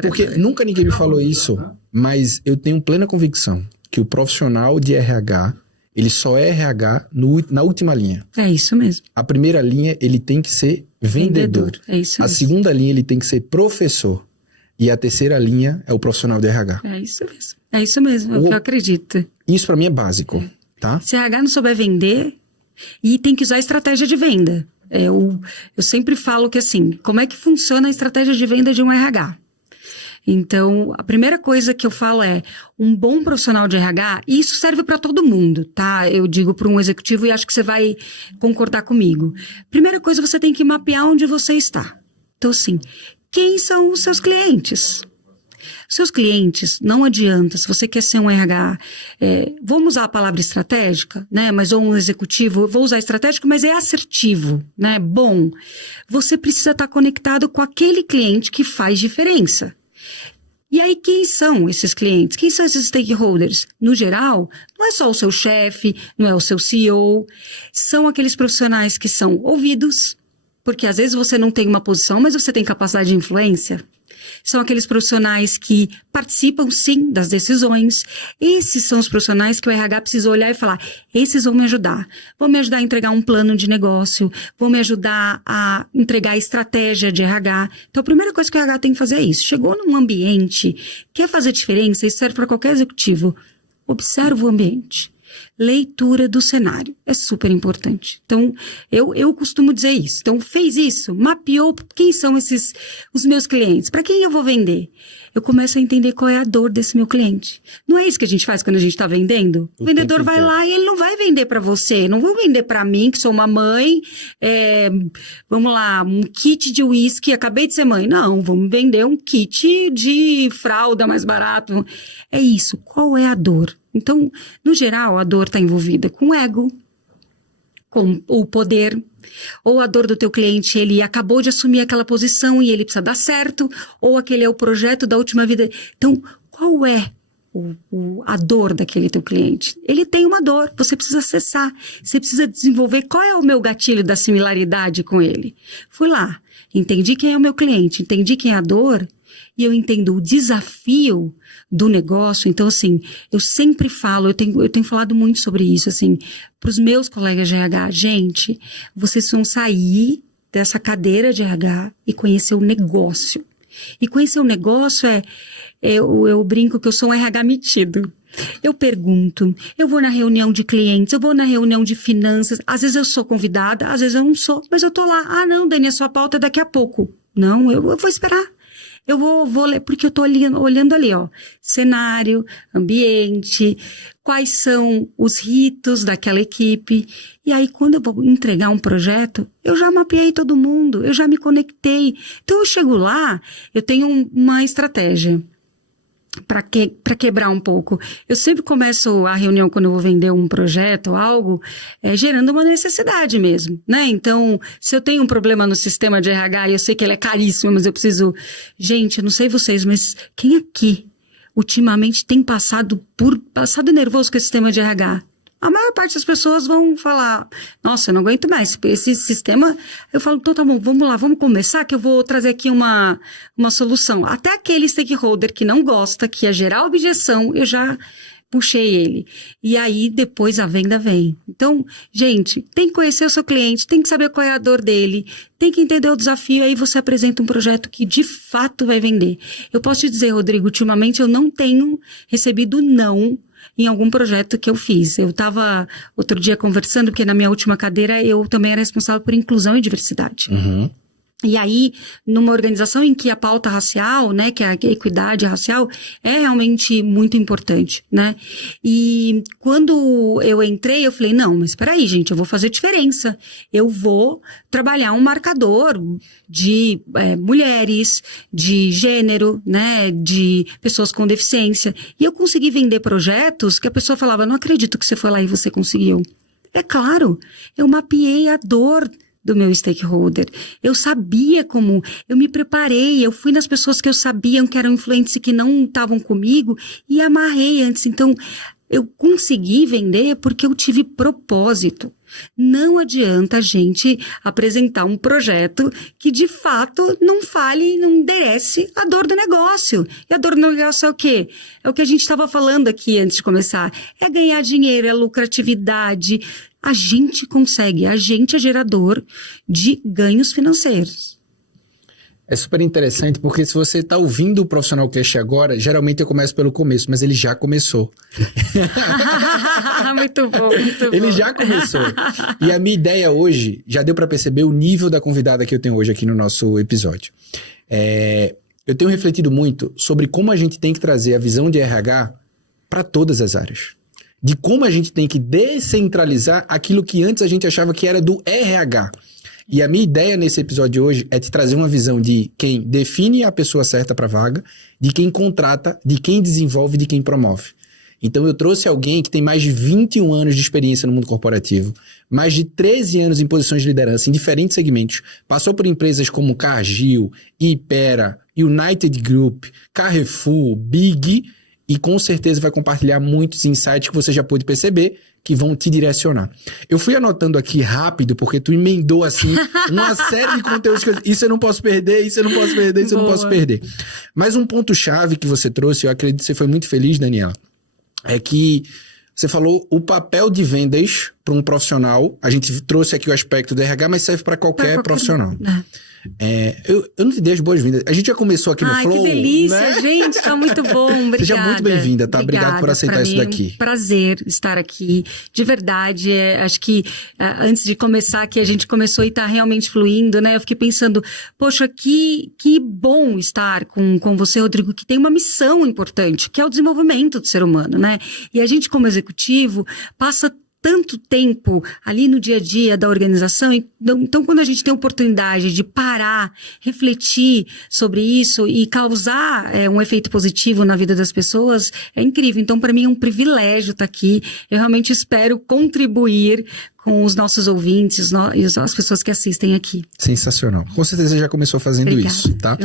Porque nunca ninguém me falou isso, mas eu tenho plena convicção que o profissional de RH, ele só é RH na última linha. É isso mesmo. A primeira linha, ele tem que ser vendedor. É isso mesmo. A segunda linha, ele tem que ser professor. E a terceira linha é o profissional de RH. É isso mesmo. É isso mesmo, é o que eu acredito. Isso pra mim é básico, tá? Se a RH não souber vender, e tem que usar a estratégia de venda. Eu sempre falo que assim, como é que funciona a estratégia de venda de um RH? Então, a primeira coisa que eu falo é, um bom profissional de RH, e isso serve para todo mundo, tá? Eu digo para um executivo e acho que você vai concordar comigo. Primeira coisa, você tem que mapear onde você está. Então, assim, quem são os seus clientes? Seus clientes, não adianta, se você quer ser um RH, vamos usar a palavra estratégica, né? Mas ou um executivo, eu vou usar estratégico, mas é assertivo, né? Bom, você precisa estar conectado com aquele cliente que faz diferença. E aí, quem são esses clientes? Quem são esses stakeholders? No geral, não é só o seu chefe, não é o seu CEO, são aqueles profissionais que são ouvidos, porque às vezes você não tem uma posição, mas você tem capacidade de influência. São aqueles profissionais que participam, sim, das decisões. Esses são os profissionais que o RH precisa olhar e falar, esses vão me ajudar a entregar um plano de negócio, vão me ajudar a entregar a estratégia de RH. Então, a primeira coisa que o RH tem que fazer é isso. Chegou num ambiente, quer fazer diferença, isso serve para qualquer executivo. Observa o ambiente. Leitura do cenário. É super importante. Então, eu costumo dizer isso. Então, fez isso, mapeou quem são os meus clientes, para quem eu vou vender. Eu começo a entender qual é a dor desse meu cliente. Não é isso que a gente faz quando a gente está vendendo? O vendedor vai lá e ele não vai vender para você. Não vou vender para mim, que sou uma mãe, vamos lá, um kit de uísque, acabei de ser mãe. Não, vamos vender um kit de fralda mais barato. É isso. Qual é a dor? Então, no geral, a dor está envolvida com o ego, com o poder, ou a dor do teu cliente, ele acabou de assumir aquela posição e ele precisa dar certo, ou aquele é o projeto da última vida. Então, qual é a dor daquele teu cliente? Ele tem uma dor, você precisa acessar, você precisa desenvolver qual é o meu gatilho da similaridade com ele. Fui lá, entendi quem é o meu cliente, entendi quem é a dor, e eu entendo o desafio do negócio. Então, assim, eu sempre falo, eu tenho falado muito sobre isso, assim, para os meus colegas de RH. Gente, vocês vão sair dessa cadeira de RH e conhecer o negócio. E conhecer o negócio eu brinco que eu sou um RH metido. Eu pergunto, eu vou na reunião de clientes, eu vou na reunião de finanças, às vezes eu sou convidada, às vezes eu não sou, mas eu tô lá. Ah, não, Dani, a sua pauta é daqui a pouco. Não, eu vou esperar. Eu vou ler, porque eu tô olhando ali, ó, cenário, ambiente, quais são os ritos daquela equipe. E aí, quando eu vou entregar um projeto, eu já mapeei todo mundo, eu já me conectei. Então, eu chego lá, eu tenho uma estratégia para quebrar um pouco. Eu sempre começo a reunião quando eu vou vender um projeto ou algo, gerando uma necessidade mesmo, né? Então, se eu tenho um problema no sistema de RH e eu sei que ele é caríssimo, mas eu preciso... Gente, eu não sei vocês, mas quem aqui ultimamente tem passado nervoso com esse sistema de RH? A maior parte das pessoas vão falar, nossa, eu não aguento mais esse sistema. Eu falo, então tá bom, vamos lá, vamos começar, que eu vou trazer aqui uma solução. Até aquele stakeholder que não gosta, que ia gerar objeção, eu já puxei ele. E aí, depois a venda vem. Então, gente, tem que conhecer o seu cliente, tem que saber qual é a dor dele, tem que entender o desafio, aí você apresenta um projeto que de fato vai vender. Eu posso te dizer, Rodrigo, ultimamente eu não tenho recebido não em algum projeto que eu fiz. Eu estava outro dia conversando, porque na minha última cadeira eu também era responsável por inclusão e diversidade. Uhum. E aí, numa organização em que a pauta racial, né, que é a equidade racial, é realmente muito importante, né? E quando eu entrei, eu falei, não, mas espera aí, gente, eu vou fazer diferença. Eu vou trabalhar um marcador de mulheres, de gênero, né, de pessoas com deficiência. E eu consegui vender projetos que a pessoa falava, não acredito que você foi lá e você conseguiu. É claro, eu mapeei a dor do meu stakeholder. Eu sabia como, eu me preparei, eu fui nas pessoas que eu sabia que eram influentes e que não estavam comigo e amarrei antes. Então, eu consegui vender porque eu tive propósito. Não adianta a gente apresentar um projeto que, de fato, não fale, não enderece a dor do negócio. E a dor do negócio é o quê? É o que a gente estava falando aqui antes de começar. É ganhar dinheiro, é lucratividade. A gente consegue, a gente é gerador de ganhos financeiros. É super interessante, porque se você está ouvindo o Profissional Cast agora, geralmente eu começo pelo começo, mas ele já começou. Muito bom, muito bom. Ele já começou. E a minha ideia hoje, já deu para perceber o nível da convidada que eu tenho hoje aqui no nosso episódio. Eu tenho refletido muito sobre como a gente tem que trazer a visão de RH para todas as áreas. De como a gente tem que descentralizar aquilo que antes a gente achava que era do RH. E a minha ideia nesse episódio de hoje é te trazer uma visão de quem define a pessoa certa para a vaga, de quem contrata, de quem desenvolve, de quem promove. Então eu trouxe alguém que tem mais de 21 anos de experiência no mundo corporativo, mais de 13 anos em posições de liderança em diferentes segmentos, passou por empresas como Cargill, Ipera, United Group, Carrefour, Big, e com certeza vai compartilhar muitos insights que você já pôde perceber, que vão te direcionar. Eu fui anotando aqui rápido, porque tu emendou assim uma série de conteúdos que isso eu não posso perder, isso eu não posso perder, isso eu não posso perder. Mas um ponto-chave que você trouxe, eu acredito que você foi muito feliz, Daniela, é que você falou o papel de vendas para um profissional. A gente trouxe aqui o aspecto do RH, mas serve para qualquer profissional. Eu não te dei as boas-vindas. A gente já começou aqui no Flow. Que delícia, né? Gente, tá muito bom. Obrigada. Seja muito bem-vinda, tá? Obrigado por aceitar isso daqui. É um prazer estar aqui. De verdade, acho que antes de começar aqui, a gente começou e tá realmente fluindo, né? Eu fiquei pensando, poxa, que bom estar com você, Rodrigo, que tem uma missão importante, que é o desenvolvimento do ser humano, né? E a gente, como executivo, passa tanto tempo ali no dia a dia da organização, então quando a gente tem a oportunidade de parar, refletir sobre isso e causar um efeito positivo na vida das pessoas, é incrível. Então para mim é um privilégio estar aqui. Eu realmente espero contribuir com os nossos ouvintes e as pessoas que assistem aqui. Sensacional. Com certeza já começou fazendo isso, tá?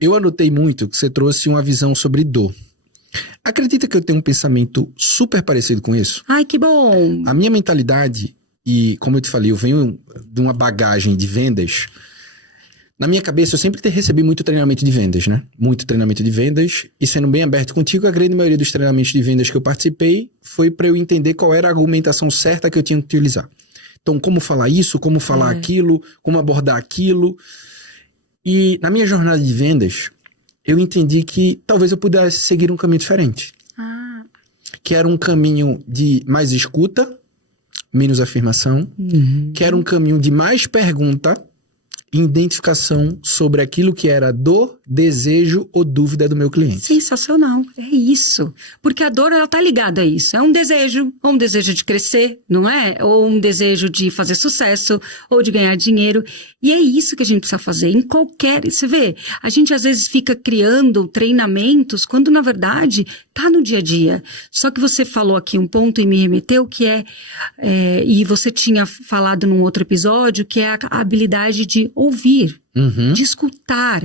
Eu anotei muito que você trouxe uma visão sobre dor. Acredita que eu tenho um pensamento super parecido com isso? Ai, que bom! A minha mentalidade, e como eu te falei, eu venho de uma bagagem de vendas. Na minha cabeça, eu sempre recebi muito treinamento de vendas, né? Muito treinamento de vendas. E sendo bem aberto contigo, a grande maioria dos treinamentos de vendas que eu participei foi para eu entender qual era a argumentação certa que eu tinha que utilizar. Então, como falar isso, como falar aquilo, como abordar aquilo. E na minha jornada de vendas, eu entendi que talvez eu pudesse seguir um caminho diferente. Que era um caminho de mais escuta, menos afirmação. Que era um caminho de mais pergunta e identificação sobre aquilo que era dor, desejo ou dúvida do meu cliente. Sensacional, é isso. Porque a dor, ela tá ligada a isso. É um desejo, ou um desejo de crescer, não é? Ou um desejo de fazer sucesso, ou de ganhar dinheiro. E é isso que a gente precisa fazer em qualquer... Você vê, a gente às vezes fica criando treinamentos, quando na verdade tá no dia a dia. Só que você falou aqui um ponto e me remeteu, que e você tinha falado num outro episódio, que é a habilidade de ouvir. De escutar.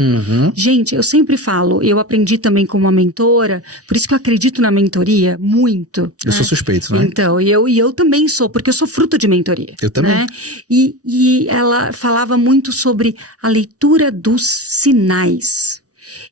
Gente, eu sempre falo, eu aprendi também com uma mentora, por isso que eu acredito na mentoria muito. Eu sou suspeito, né? Então, e eu também sou, porque eu sou fruto de mentoria. Eu também. Né? E ela falava muito sobre a leitura dos sinais.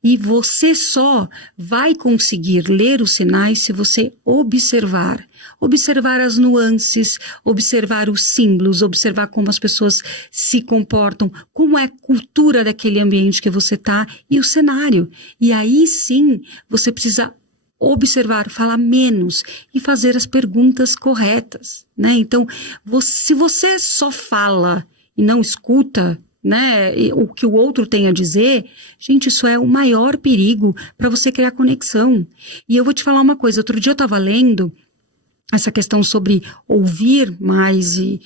E você só vai conseguir ler os sinais se você observar. Observar as nuances, observar os símbolos, observar como as pessoas se comportam, como é a cultura daquele ambiente que você está e o cenário. E aí sim, você precisa observar, falar menos e fazer as perguntas corretas, né? Então, se você só fala e não escuta, né, o que o outro tem a dizer, gente, isso é o maior perigo para você criar conexão. E eu vou te falar uma coisa, outro dia eu estava lendo essa questão sobre ouvir mais, e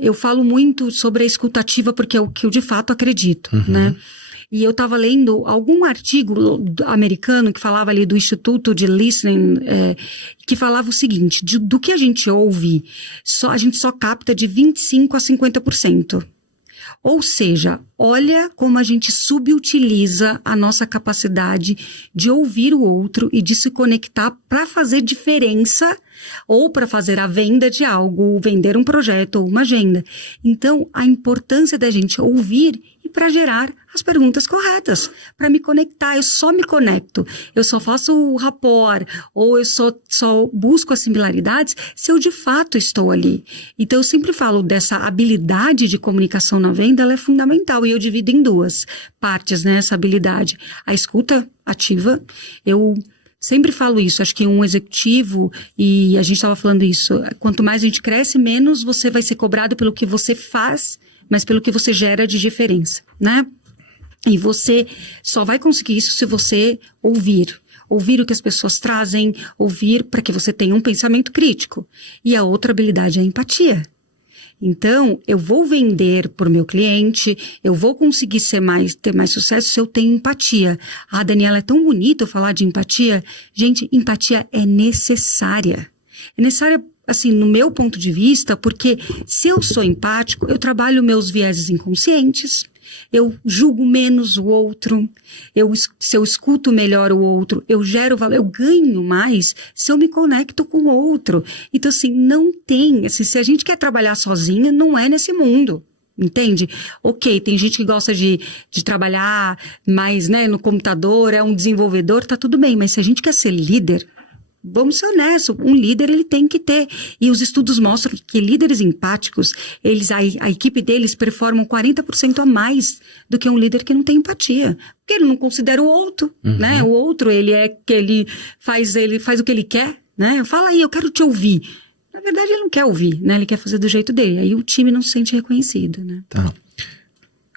eu falo muito sobre a escutativa porque é o que eu de fato acredito, né? E eu estava lendo algum artigo americano que falava ali do Instituto de Listening, que falava o seguinte, do que a gente ouve, a gente só capta de 25% a 50%. Ou seja, olha como a gente subutiliza a nossa capacidade de ouvir o outro e de se conectar para fazer diferença ou para fazer a venda de algo, vender um projeto ou uma agenda. Então, a importância da gente ouvir e para gerar as perguntas corretas, para me conectar. Eu só me conecto, eu só faço o rapport, ou eu só busco as similaridades se eu de fato estou ali. Então, eu sempre falo dessa habilidade de comunicação na venda, ela é fundamental, e eu divido em duas partes, né, essa habilidade. A escuta ativa, eu sempre falo isso, acho que um executivo, e a gente estava falando isso, quanto mais a gente cresce, menos você vai ser cobrado pelo que você faz, mas pelo que você gera de diferença, né? E você só vai conseguir isso se você ouvir o que as pessoas trazem, ouvir para que você tenha um pensamento crítico. E a outra habilidade é a empatia. Então, eu vou vender por meu cliente, eu vou conseguir ter mais sucesso se eu tenho empatia. Ah, Daniela, é tão bonito falar de empatia. Gente, empatia é necessária. É necessária, assim, no meu ponto de vista, porque se eu sou empático, eu trabalho meus vieses inconscientes, eu julgo menos o outro, se eu escuto melhor o outro, eu gero valor, eu ganho mais se eu me conecto com o outro. Então, assim, não tem, assim, se a gente quer trabalhar sozinha, não é nesse mundo. Entende? Ok, tem gente que gosta de trabalhar mais, né, no computador, é um desenvolvedor, tá tudo bem, mas se a gente quer ser líder, vamos ser honestos, um líder ele tem que ter, e os estudos mostram que líderes empáticos, a equipe deles performam 40% a mais do que um líder que não tem empatia, porque ele não considera o outro, né? O outro, ele faz o que ele quer, né? Fala aí, eu quero te ouvir. Na verdade, ele não quer ouvir, né? Ele quer fazer do jeito dele, aí o time não se sente reconhecido, né? Tá.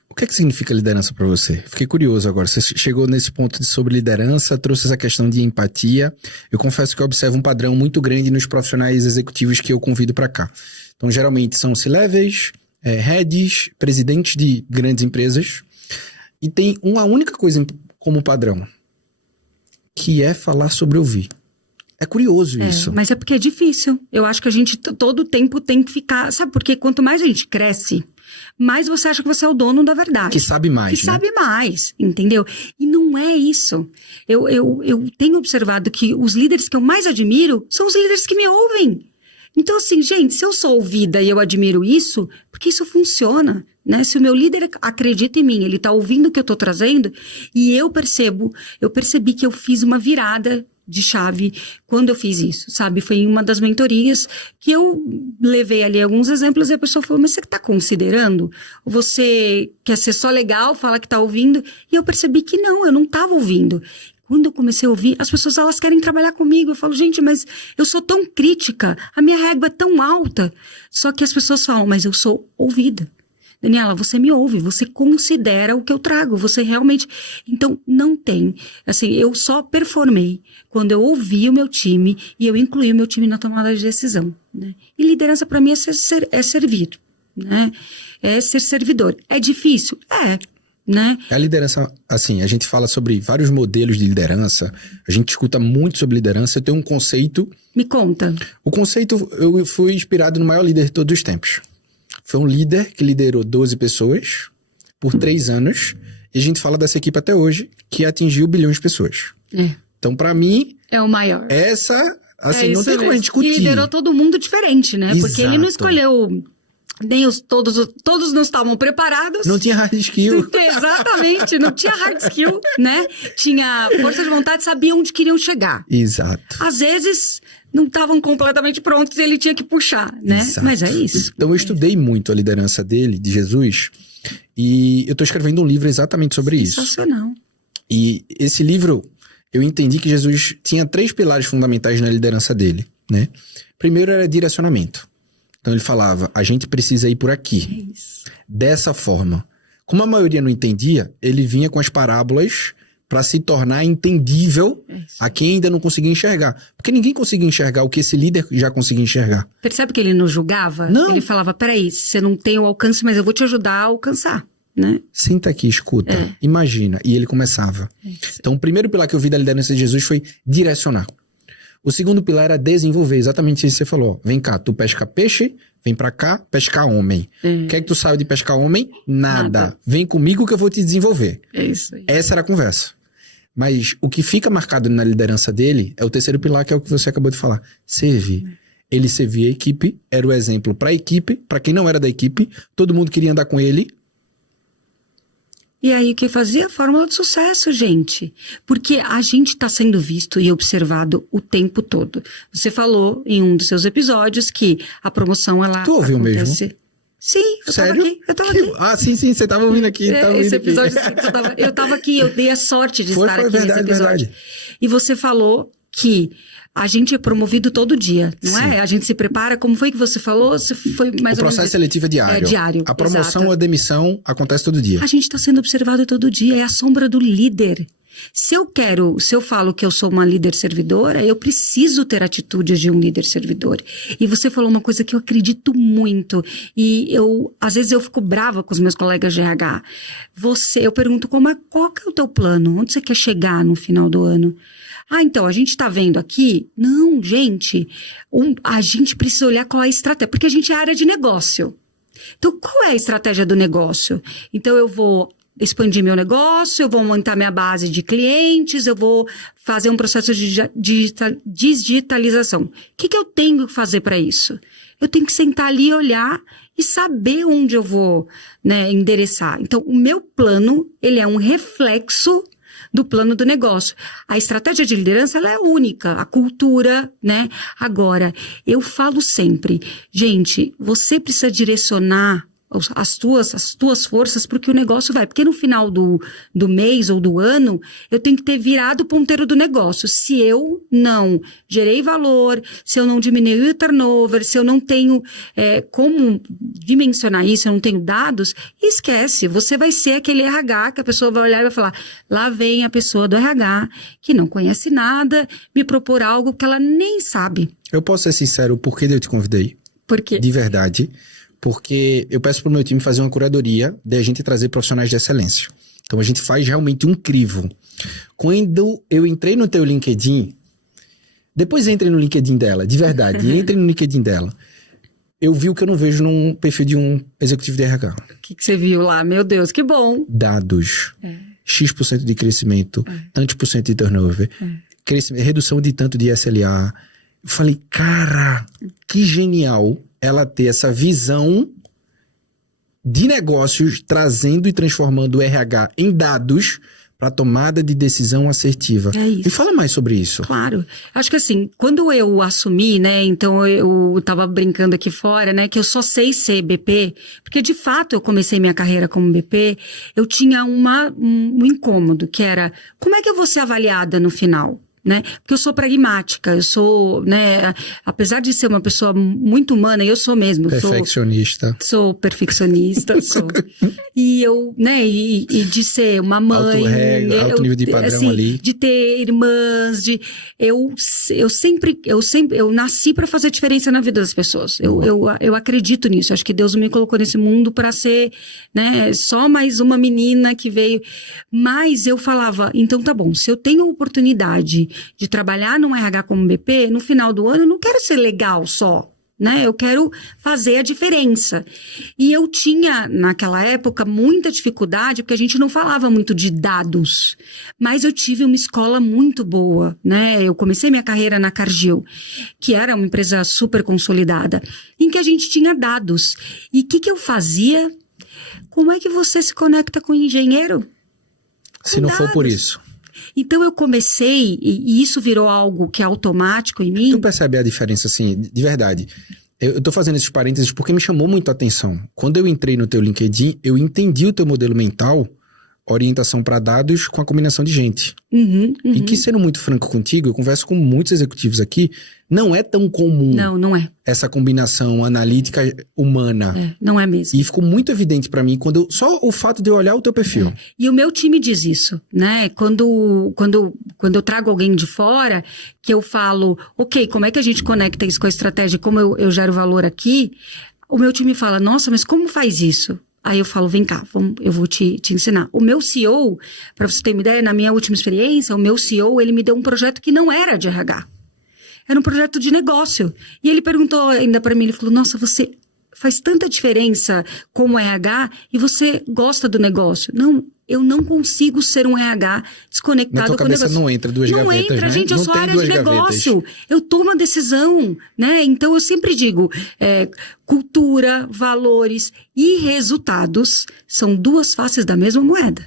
O que é que significa liderança para você? Fiquei curioso agora. Você chegou nesse ponto sobre liderança, trouxe essa questão de empatia. Eu confesso que eu observo um padrão muito grande nos profissionais executivos que eu convido para cá. Então, geralmente são C-levels, heads, presidentes de grandes empresas. E tem uma única coisa como padrão, que é falar sobre ouvir. É curioso isso. Mas é porque é difícil. Eu acho que a gente todo o tempo tem que ficar... Sabe, porque quanto mais a gente cresce, mais você acha que você é o dono da verdade. Que sabe mais, Que sabe mais, entendeu? E não é isso. Eu tenho observado que os líderes que eu mais admiro são os líderes que me ouvem. Então, assim, gente, se eu sou ouvida e eu admiro isso, porque isso funciona, né? Se o meu líder acredita em mim, ele tá ouvindo o que eu tô trazendo, e eu percebi que eu fiz uma virada de chave quando eu fiz isso, sabe? Foi em uma das mentorias que eu levei ali alguns exemplos e a pessoa falou, mas você tá considerando? Você quer ser só legal, fala que tá ouvindo? E eu percebi que não, eu não tava ouvindo. Quando eu comecei a ouvir, as pessoas, elas querem trabalhar comigo. Eu falo, gente, mas eu sou tão crítica, a minha régua é tão alta. Só que as pessoas falam, mas eu sou ouvida. Daniela, você me ouve, você considera o que eu trago, você realmente... Então, não tem. Assim, eu só performei quando eu ouvi o meu time e eu incluí o meu time na tomada de decisão, né? E liderança, para mim, é servir, né? É ser servidor. É difícil? É, né? A liderança, assim, a gente fala sobre vários modelos de liderança, a gente escuta muito sobre liderança, eu tenho um conceito... Me conta. O conceito, eu fui inspirado no maior líder de todos os tempos. Foi um líder que liderou 12 pessoas por 3 anos. E a gente fala dessa equipe até hoje, que atingiu bilhões de pessoas. Então, pra mim... É o maior. Essa, assim, não tem como a gente discutir. E liderou todo mundo diferente, né? Exato. Porque ele não escolheu... Nem todos não estavam preparados. Não tinha hard skill. Exatamente, não tinha hard skill, né? Tinha força de vontade, sabiam onde queriam chegar. Exato. Às vezes... não estavam completamente prontos e ele tinha que puxar, né? Exato. Mas é isso. Então eu estudei muito a liderança dele, de Jesus, e eu estou escrevendo um livro exatamente sobre isso. Sensacional. E esse livro, eu entendi que Jesus tinha 3 pilares fundamentais na liderança dele, né? Primeiro era direcionamento. Então ele falava, a gente precisa ir por aqui. Dessa forma. Como a maioria não entendia, ele vinha com as parábolas para se tornar entendível a quem ainda não conseguia enxergar. Porque ninguém conseguia enxergar o que esse líder já conseguia enxergar. Percebe que ele não julgava? Não. Ele falava, peraí, você não tem o alcance, mas eu vou te ajudar a alcançar, né? Senta aqui, escuta, imagina. E ele começava. Então o primeiro pilar que eu vi da liderança de Jesus foi direcionar. O segundo pilar era desenvolver, exatamente isso que você falou. Vem cá, tu pesca peixe, vem pra cá, pescar homem. Quer que tu saia de pescar homem? Nada. Vem comigo que eu vou te desenvolver. É isso aí. Essa era a conversa. Mas o que fica marcado na liderança dele é o terceiro pilar, que é o que você acabou de falar. Servir. Ele servia a equipe, era o exemplo pra equipe, pra quem não era da equipe, todo mundo queria andar com ele. E aí, o que fazia? A fórmula de sucesso, gente. Porque a gente está sendo visto e observado o tempo todo. Você falou em um dos seus episódios que a promoção, ela Tu ouviu acontece... mesmo? Sim, eu Sério? tava aqui. Ah, sim, você tava ouvindo aqui. Esse episódio, eu tava aqui, eu dei a sorte de estar aqui nesse episódio. Verdade. E você falou que a gente é promovido todo dia, não é? A gente se prepara, como foi que você falou? Você foi mais O processo seletivo é diário. É diário, A promoção exato. ou a demissão acontece todo dia. A gente está sendo observado todo dia, é a sombra do líder. Se eu falo que eu sou uma líder servidora, eu preciso ter atitudes de um líder servidor. E você falou uma coisa que eu acredito muito, e às vezes eu fico brava com os meus colegas de RH. Eu pergunto qual que é o teu plano? Onde você quer chegar no final do ano? Ah, então, a gente tá vendo aqui? Não, gente, a gente precisa olhar qual é a estratégia, porque a gente é área de negócio. Então, qual é a estratégia do negócio? Então, eu vou expandir meu negócio, eu vou aumentar minha base de clientes, eu vou fazer um processo de digitalização. O que eu tenho que fazer para isso? Eu tenho que sentar ali e olhar e saber onde eu vou, né, endereçar. Então, o meu plano, ele é um reflexo do plano do negócio. A estratégia de liderança, ela é única, a cultura, né? Agora, eu falo sempre, gente, você precisa direcionar as tuas forças para que o negócio vai. Porque no final do mês ou do ano, eu tenho que ter virado o ponteiro do negócio. Se eu não gerei valor, se eu não diminui o turnover, se eu não tenho como dimensionar isso, eu não tenho dados, esquece. Você vai ser aquele RH que a pessoa vai olhar e vai falar, lá vem a pessoa do RH que não conhece nada, me propor algo que ela nem sabe. Eu posso ser sincero, o porquê eu te convidei? Por quê? De verdade. Porque eu peço pro meu time fazer uma curadoria de a gente trazer profissionais de excelência. Então a gente faz realmente um crivo. Quando eu entrei no teu LinkedIn, depois entrei no LinkedIn dela, de verdade, entrei no LinkedIn dela, eu vi o que eu não vejo num perfil de um executivo de RH. O que você viu lá? Meu Deus, que bom! Dados. X% de crescimento, tantos por cento de turnover, redução de tanto de SLA. Eu falei, cara, que genial ela ter essa visão de negócios, trazendo e transformando o RH em dados para tomada de decisão assertiva. É isso. Me fala mais sobre isso. Claro. Acho que assim, quando eu assumi, né, então eu tava brincando aqui fora, né, que eu só sei ser BP, porque de fato eu comecei minha carreira como BP, eu tinha um incômodo, que era, como é que eu vou ser avaliada no final? Né? Porque eu sou pragmática, eu sou, né, apesar de ser uma pessoa muito humana, eu sou mesmo. Perfeccionista. Sou perfeccionista, sou. E eu, né, e de ser uma mãe. Alto nível de padrão assim, ali. De ter irmãs, eu nasci para fazer diferença na vida das pessoas. Eu acredito nisso. Acho que Deus me colocou nesse mundo para ser, né, só mais uma menina que veio. Mas eu falava, então tá bom, se eu tenho oportunidade de trabalhar num RH como BP, no final do ano eu não quero ser legal só, né? Eu quero fazer a diferença. E eu tinha, naquela época, muita dificuldade, porque a gente não falava muito de dados. Mas eu tive uma escola muito boa, né? Eu comecei minha carreira na Cargill, que era uma empresa super consolidada, em que a gente tinha dados. E o que eu fazia? Como é que você se conecta com o engenheiro? Se não for por isso. Então eu comecei, e isso virou algo que é automático em mim. Tu percebe a diferença, assim, de verdade? Eu tô fazendo esses parênteses porque me chamou muito a atenção. Quando eu entrei no teu LinkedIn, eu entendi o teu modelo mental, orientação para dados com a combinação de gente. E que, sendo muito franco contigo, eu converso com muitos executivos aqui, não é tão comum. Não é. Essa combinação analítica humana. Não é mesmo. E ficou muito evidente para mim só o fato de eu olhar o teu perfil. E o meu time diz isso, né? Quando eu trago alguém de fora, que eu falo, ok, como é que a gente conecta isso com a estratégia, como eu gero valor aqui, o meu time fala, nossa, mas como faz isso? Aí eu falo, vem cá, eu vou te ensinar. O meu CEO, para você ter uma ideia, na minha última experiência, o meu CEO, ele me deu um projeto que não era de RH. era um projeto de negócio. E ele perguntou ainda para mim, ele falou, nossa, você faz tanta diferença como RH e você gosta do negócio. Não, eu não consigo ser um RH desconectado com o negócio. Não entra duas gavetas, não entra, né? gente, eu não sou tem área duas de negócio. gavetas. Eu tomo a decisão, né? Então, eu sempre digo, cultura, valores e resultados são duas faces da mesma moeda.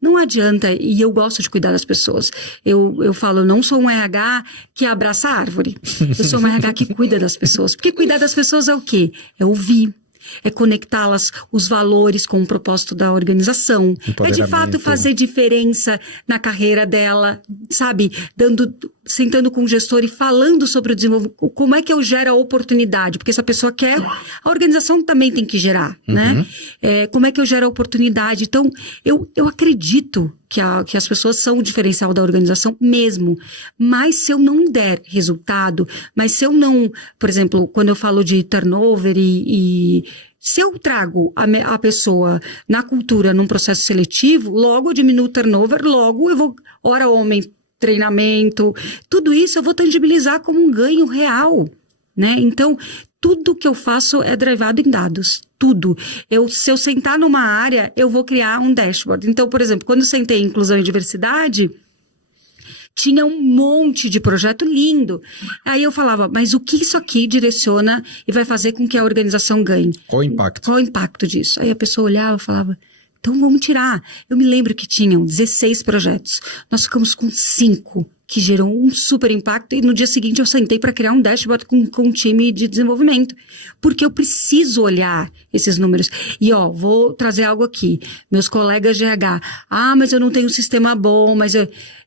Não adianta, e eu gosto de cuidar das pessoas. Eu falo, eu não sou um RH que abraça a árvore. Eu sou um RH que cuida das pessoas. Porque cuidar das pessoas é o quê? É ouvir. É conectá-las, os valores com o propósito da organização. É de fato fazer diferença na carreira dela, sabe? Sentando com o gestor e falando sobre o desenvolvimento. Como é que eu gero a oportunidade? Porque se a pessoa quer, a organização também tem que gerar, né? Como é que eu gero a oportunidade? Então, eu acredito que as pessoas são o diferencial da organização mesmo. Mas se eu não der resultado, mas se eu não... Por exemplo, quando eu falo de turnover e se eu trago a pessoa na cultura, num processo seletivo, logo eu diminuo o turnover, logo eu vou... Ora, homem, treinamento, tudo isso eu vou tangibilizar como um ganho real, né? Então, tudo que eu faço é derivado em dados. Tudo. Se eu sentar numa área, eu vou criar um dashboard. Então, por exemplo, quando eu sentei em inclusão e diversidade, tinha um monte de projeto lindo. Aí eu falava, mas o que isso aqui direciona e vai fazer com que a organização ganhe? Qual o impacto? Qual o impacto disso? Aí a pessoa olhava e falava, então vamos tirar. Eu me lembro que tinham 16 projetos. Nós ficamos com 5, que gerou um super impacto. E no dia seguinte eu sentei para criar um dashboard com um time de desenvolvimento. Porque eu preciso olhar esses números. E vou trazer algo aqui. Meus colegas de RH. Mas eu não tenho um sistema bom.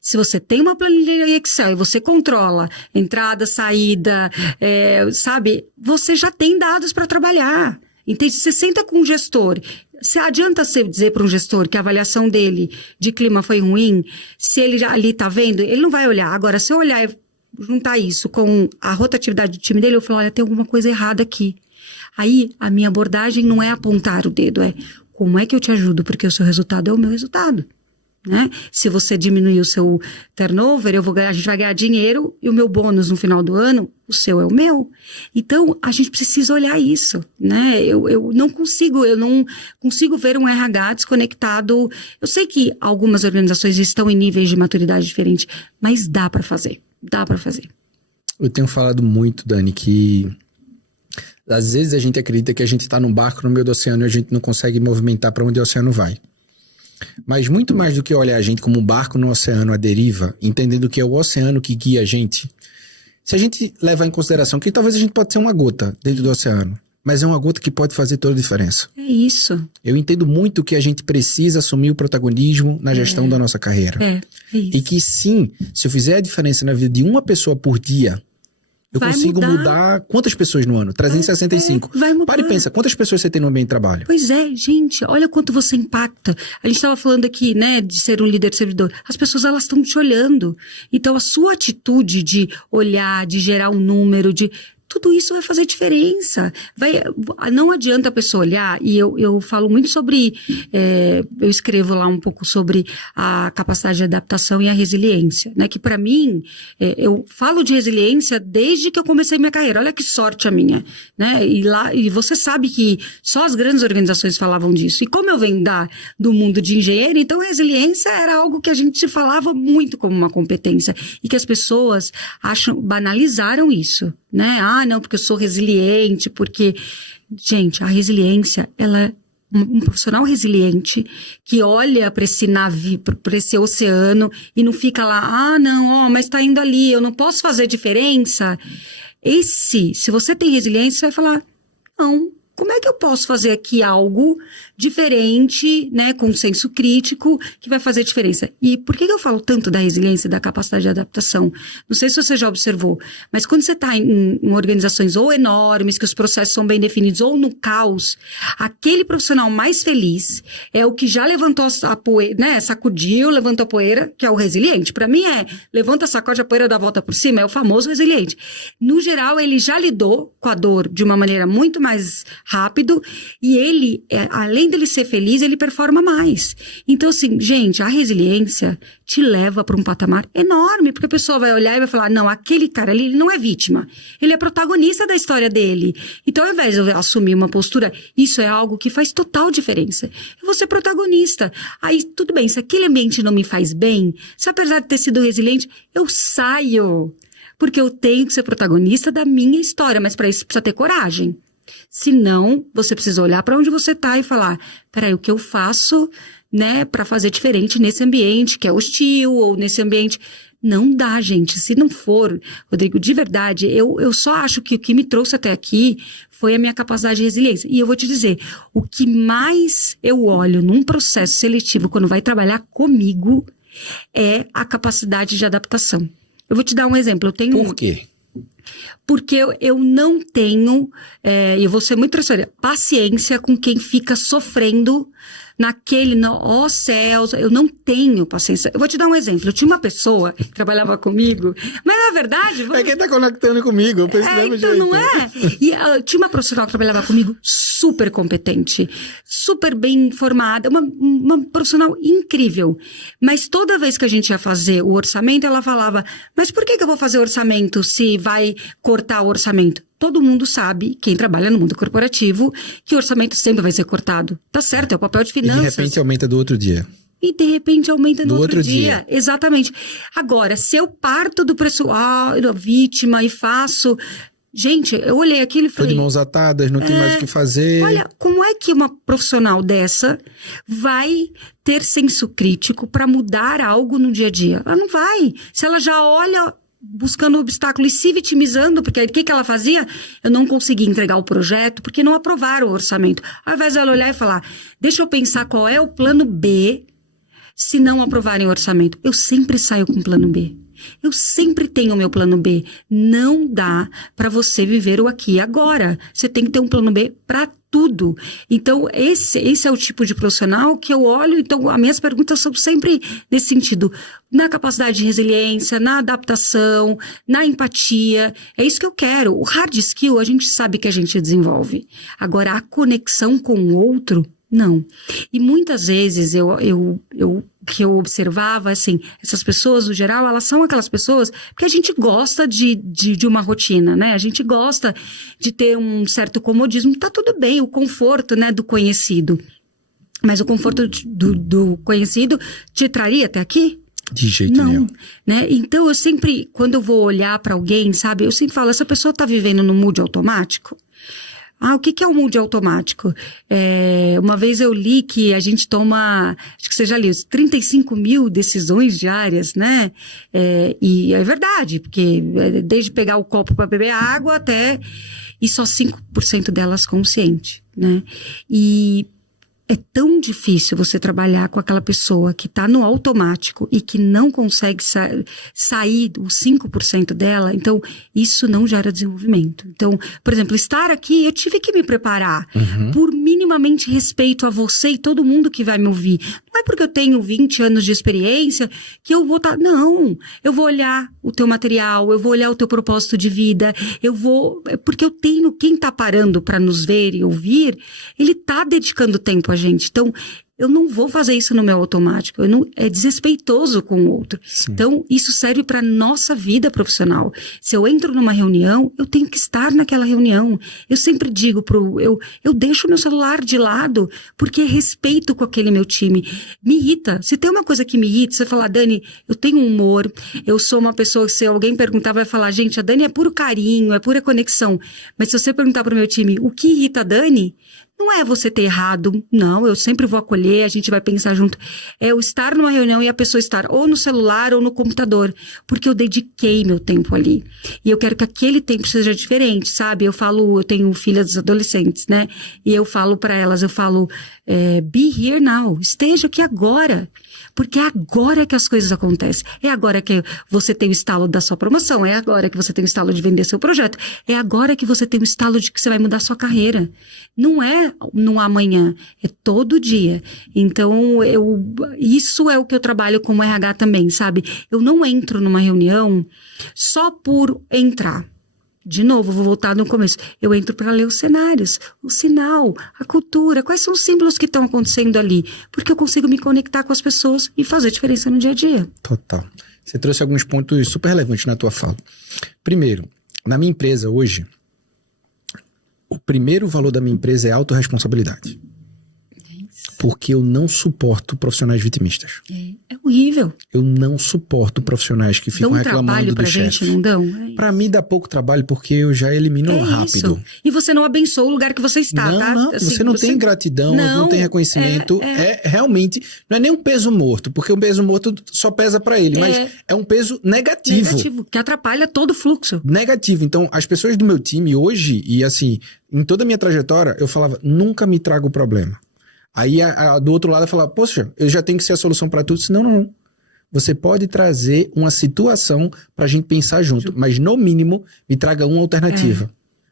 Se você tem uma planilha em Excel e você controla entrada, saída, sabe? Você já tem dados para trabalhar. Entende? Você senta com um gestor. Se adianta você dizer para um gestor que a avaliação dele de clima foi ruim, se ele já ali está vendo, ele não vai olhar. Agora, se eu olhar e juntar isso com a rotatividade do time dele, eu falo, olha, tem alguma coisa errada aqui. Aí, a minha abordagem não é apontar o dedo, é como é que eu te ajudo, porque o seu resultado é o meu resultado. Né? Se você diminuir o seu turnover, a gente vai ganhar dinheiro e o meu bônus no final do ano, o seu é o meu. Então, a gente precisa olhar isso, né? Eu não consigo ver um RH desconectado. Eu sei que algumas organizações estão em níveis de maturidade diferentes, mas dá para fazer. Eu tenho falado muito, Dani, que às vezes a gente acredita que a gente está num barco no meio do oceano e a gente não consegue movimentar para onde o oceano vai. Mas muito mais do que olhar a gente como um barco no oceano à deriva, entendendo que é o oceano que guia a gente, se a gente levar em consideração que talvez a gente pode ser uma gota dentro do oceano, mas é uma gota que pode fazer toda a diferença. É isso. Eu entendo muito que a gente precisa assumir o protagonismo na gestão da nossa carreira. É isso. E que sim, se eu fizer a diferença na vida de uma pessoa por dia, eu consigo mudar quantas pessoas no ano? 365. Vai mudar. Para e pensa, quantas pessoas você tem no ambiente de trabalho? Pois é, gente, olha quanto você impacta. A gente estava falando aqui, né, de ser um líder servidor. As pessoas, elas estão te olhando. Então, a sua atitude de olhar, de gerar um número, tudo isso vai fazer diferença. Não adianta a pessoa olhar, e eu falo muito sobre, eu escrevo lá um pouco sobre a capacidade de adaptação e a resiliência, né? Que para mim, eu falo de resiliência desde que eu comecei minha carreira. Olha que sorte a minha, né? E você sabe que só as grandes organizações falavam disso. E como eu venho do mundo de engenheiro, então resiliência era algo que a gente falava muito como uma competência. E que as pessoas banalizaram isso, né? Não, porque eu sou resiliente, porque... Gente, a resiliência, ela é um profissional resiliente que olha para esse navio, para esse oceano e não fica lá, mas tá indo ali, eu não posso fazer diferença. Se você tem resiliência, você vai falar, não, como é que eu posso fazer aqui algo diferente, né, com senso crítico, que vai fazer diferença? E por que eu falo tanto da resiliência e da capacidade de adaptação? Não sei se você já observou, mas quando você está em organizações ou enormes, que os processos são bem definidos, ou no caos, aquele profissional mais feliz é o que já levantou a poeira, né, sacudiu, levantou a poeira, que é o resiliente. Para mim levanta, sacode a poeira, dá a volta por cima, é o famoso resiliente. No geral, ele já lidou com a dor de uma maneira muito mais rápido, e ele, além além dele ser feliz, ele performa mais. Então, assim, gente, a resiliência te leva para um patamar enorme, porque a pessoa vai olhar e vai falar, não, aquele cara ali, ele não é vítima, ele é protagonista da história dele. Então, ao invés de eu assumir uma postura, isso é algo que faz total diferença. Eu vou ser protagonista. Aí, tudo bem, se aquele ambiente não me faz bem, se apesar de ter sido resiliente, eu saio. Porque eu tenho que ser protagonista da minha história, mas para isso precisa ter coragem. Senão, você precisa olhar para onde você está e falar, peraí, o que eu faço, né, para fazer diferente nesse ambiente que é hostil ou nesse ambiente... Não dá, gente. Se não for, Rodrigo, de verdade, eu só acho que o que me trouxe até aqui foi a minha capacidade de resiliência. E eu vou te dizer, o que mais eu olho num processo seletivo quando vai trabalhar comigo é a capacidade de adaptação. Eu vou te dar um exemplo. Por quê? Porque eu não tenho, eu vou ser muito transparente, paciência com quem fica sofrendo naquele, ó céus, eu não tenho paciência. Eu vou te dar um exemplo. Eu tinha uma pessoa que trabalhava comigo, mas na verdade... É quem tá conectando comigo, eu penso do mesmo então jeito. Não é? E tinha uma profissional que trabalhava comigo super competente, super bem informada, uma profissional incrível. Mas toda vez que a gente ia fazer o orçamento, ela falava, mas por que eu vou fazer orçamento se vai cortar o orçamento? Todo mundo sabe, quem trabalha no mundo corporativo, que o orçamento sempre vai ser cortado. Tá certo, é o papel de finanças. E de repente aumenta do outro dia. E de repente aumenta no outro dia. Exatamente. Agora, se eu parto do preço, vítima e faço... Gente, eu olhei aquilo e falei... Tô de mãos atadas, não tem mais o que fazer. Olha, como é que uma profissional dessa vai ter senso crítico para mudar algo no dia a dia? Ela não vai. Se ela já olha... buscando obstáculo e se vitimizando, porque o que ela fazia? Eu não consegui entregar o projeto porque não aprovaram o orçamento. Ao invés dela olhar e falar, deixa eu pensar qual é o plano B se não aprovarem o orçamento. Eu sempre saio com o plano B. Eu sempre tenho o meu plano B. Não dá para você viver o aqui e agora. Você tem que ter um plano B para tudo. Então, esse é o tipo de profissional que eu olho. Então, as minhas perguntas são sempre nesse sentido. Na capacidade de resiliência, na adaptação, na empatia. É isso que eu quero. O hard skill, a gente sabe que a gente desenvolve. Agora, a conexão com o outro, não. E muitas vezes que eu observava, assim, essas pessoas, no geral, elas são aquelas pessoas porque a gente gosta de uma rotina, né? A gente gosta de ter um certo comodismo. Tá tudo bem, o conforto, né, do conhecido. Mas o conforto do conhecido te traria até aqui? De jeito nenhum. Né? Então, eu sempre, quando eu vou olhar para alguém, sabe? Eu sempre falo, essa pessoa tá vivendo no mood automático? O que é o mood automático? Uma vez eu li que a gente toma, acho que você já leu, 35 mil decisões diárias, né? E é verdade, porque desde pegar o copo para beber água até... E só 5% delas consciente, né? E é tão difícil você trabalhar com aquela pessoa que está no automático e que não consegue sair os 5% dela. Então, isso não gera desenvolvimento. Então, por exemplo, estar aqui, eu tive que me preparar por minimamente respeito a você e todo mundo que vai me ouvir. Não é porque eu tenho 20 anos de experiência que eu vou estar... Não, eu vou olhar o teu material, eu vou olhar o teu propósito de vida, porque eu tenho quem está parando para nos ver e ouvir, ele está dedicando tempo a gente. Então, eu não vou fazer isso no meu automático. É desrespeitoso com o outro. Sim. Então, isso serve para nossa vida profissional. Se eu entro numa reunião, eu tenho que estar naquela reunião. Eu sempre digo eu deixo o meu celular de lado porque é respeito com aquele meu time. Me irrita. Se tem uma coisa que me irrita, você fala, Dani, eu tenho humor, eu sou uma pessoa que se alguém perguntar, vai falar, gente, a Dani é puro carinho, é pura conexão. Mas se você perguntar para o meu time, o que irrita a Dani? Não é você ter errado, não, eu sempre vou acolher, a gente vai pensar junto. É eu estar numa reunião e a pessoa estar ou no celular ou no computador, porque eu dediquei meu tempo ali. E eu quero que aquele tempo seja diferente, sabe? Eu tenho filhas adolescentes, né? E eu falo para elas, be here now, esteja aqui agora. Porque é agora que as coisas acontecem. É agora que você tem o estalo da sua promoção. É agora que você tem o estalo de vender seu projeto. É agora que você tem o estalo de que você vai mudar sua carreira. Não é no amanhã. É todo dia. Então, isso é o que eu trabalho como RH também, sabe? Eu não entro numa reunião só por entrar. De novo, vou voltar no começo. Eu entro para ler os cenários, o sinal, a cultura, quais são os símbolos que estão acontecendo ali. Porque eu consigo me conectar com as pessoas e fazer diferença no dia a dia. Total. Você trouxe alguns pontos super relevantes na tua fala. Primeiro, na minha empresa hoje, o primeiro valor da minha empresa é autorresponsabilidade. Porque eu não suporto profissionais vitimistas. É horrível. Eu não suporto profissionais que ficam reclamando do chefe. Não dão? Pra mim dá pouco trabalho porque eu já elimino rápido. Isso. E você não abençoa o lugar que você está, não, tá? Não, assim, você não tem gratidão, não tem reconhecimento. É realmente, não é nem um peso morto, porque o peso morto só pesa pra ele, mas é um peso negativo. Negativo, que atrapalha todo o fluxo. Negativo. Então, as pessoas do meu time hoje, e assim, em toda a minha trajetória, eu falava, nunca me traga o problema. Aí, do outro lado, eu falava, poxa, eu já tenho que ser a solução para tudo. Não. Você pode trazer uma situação pra gente pensar junto, mas no mínimo, me traga uma alternativa.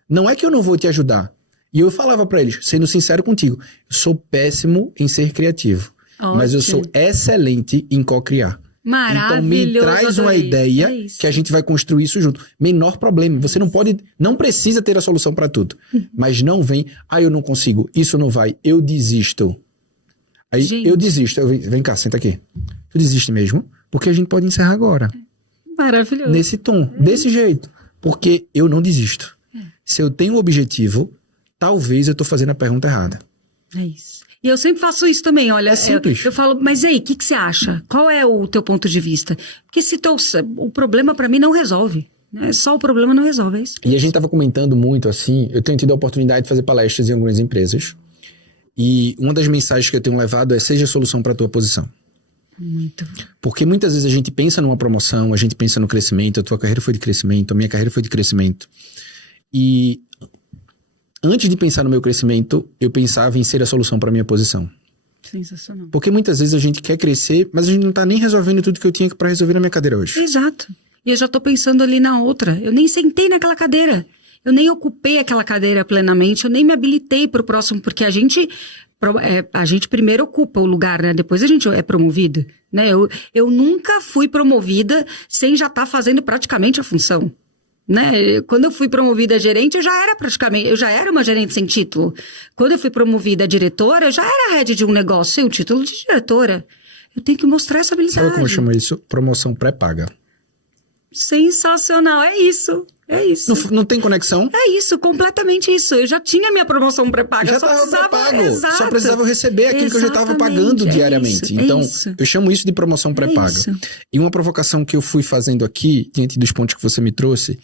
Não é que eu não vou te ajudar. E eu falava pra eles, sendo sincero contigo, eu sou péssimo em ser criativo, mas eu sou excelente em co-criar. Então me traz uma ideia que a gente vai construir isso junto. Menor problema. Você não precisa ter a solução para tudo. Mas não vem, eu não consigo, isso não vai, eu desisto. Aí eu desisto. Vem cá, senta aqui. Tu desiste mesmo? Porque a gente pode encerrar agora. Maravilhoso. Nesse tom, desse jeito. Porque eu não desisto. Se eu tenho um objetivo, talvez eu tô fazendo a pergunta errada. É isso. E eu sempre faço isso também, olha, eu falo, mas aí, o que você acha? Qual é o teu ponto de vista? Porque o problema pra mim não resolve, né? Só o problema não resolve, é isso. E a gente tava comentando muito assim, eu tenho tido a oportunidade de fazer palestras em algumas empresas, e uma das mensagens que eu tenho levado é, seja a solução pra tua posição. Muito. Porque muitas vezes a gente pensa numa promoção, a gente pensa no crescimento, a tua carreira foi de crescimento, a minha carreira foi de crescimento. E antes de pensar no meu crescimento, eu pensava em ser a solução para minha posição. Sensacional. Porque muitas vezes a gente quer crescer, mas a gente não tá nem resolvendo tudo que eu tinha para resolver na minha cadeira hoje. Exato. E eu já tô pensando ali na outra. Eu nem sentei naquela cadeira. Eu nem ocupei aquela cadeira plenamente. Eu nem me habilitei pro próximo, porque a gente primeiro ocupa o lugar, né? Depois a gente é promovido, né? Eu nunca fui promovida sem já estar fazendo praticamente a função. Né? Quando eu fui promovida a gerente, eu já era uma gerente sem título. Quando eu fui promovida a diretora, eu já era head de um negócio sem o título de diretora. Eu tenho que mostrar essa habilidade. Sabe como eu chamo isso? Promoção pré-paga. Sensacional, é isso. Não tem conexão? É isso, completamente isso. Eu já tinha minha promoção pré-paga. Já estava pré-pago. Só precisava receber aquilo que eu já estava pagando diariamente. Então, eu chamo isso de promoção pré-paga. E uma provocação que eu fui fazendo aqui, diante dos pontos que você me trouxe,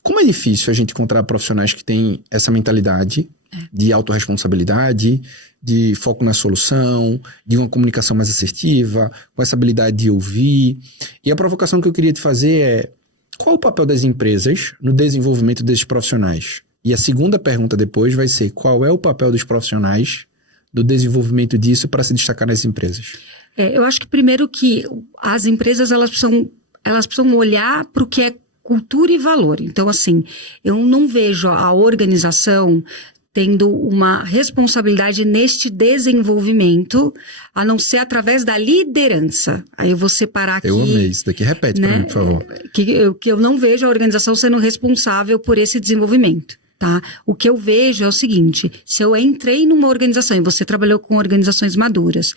como é difícil a gente encontrar profissionais que têm essa mentalidade de autorresponsabilidade, de foco na solução, de uma comunicação mais assertiva, com essa habilidade de ouvir. E a provocação que eu queria te fazer é: qual o papel das empresas no desenvolvimento desses profissionais? E a segunda pergunta depois vai ser: qual é o papel dos profissionais no desenvolvimento disso para se destacar nas empresas? Eu acho que primeiro que as empresas elas precisam olhar para o que é cultura e valor. Então, assim, eu não vejo a organização tendo uma responsabilidade neste desenvolvimento, a não ser através da liderança. Aí eu vou separar aqui... Eu amei isso daqui. Repete para mim, por favor. Que eu não vejo a organização sendo responsável por esse desenvolvimento. Tá? O que eu vejo é o seguinte: se eu entrei numa organização e você trabalhou com organizações maduras,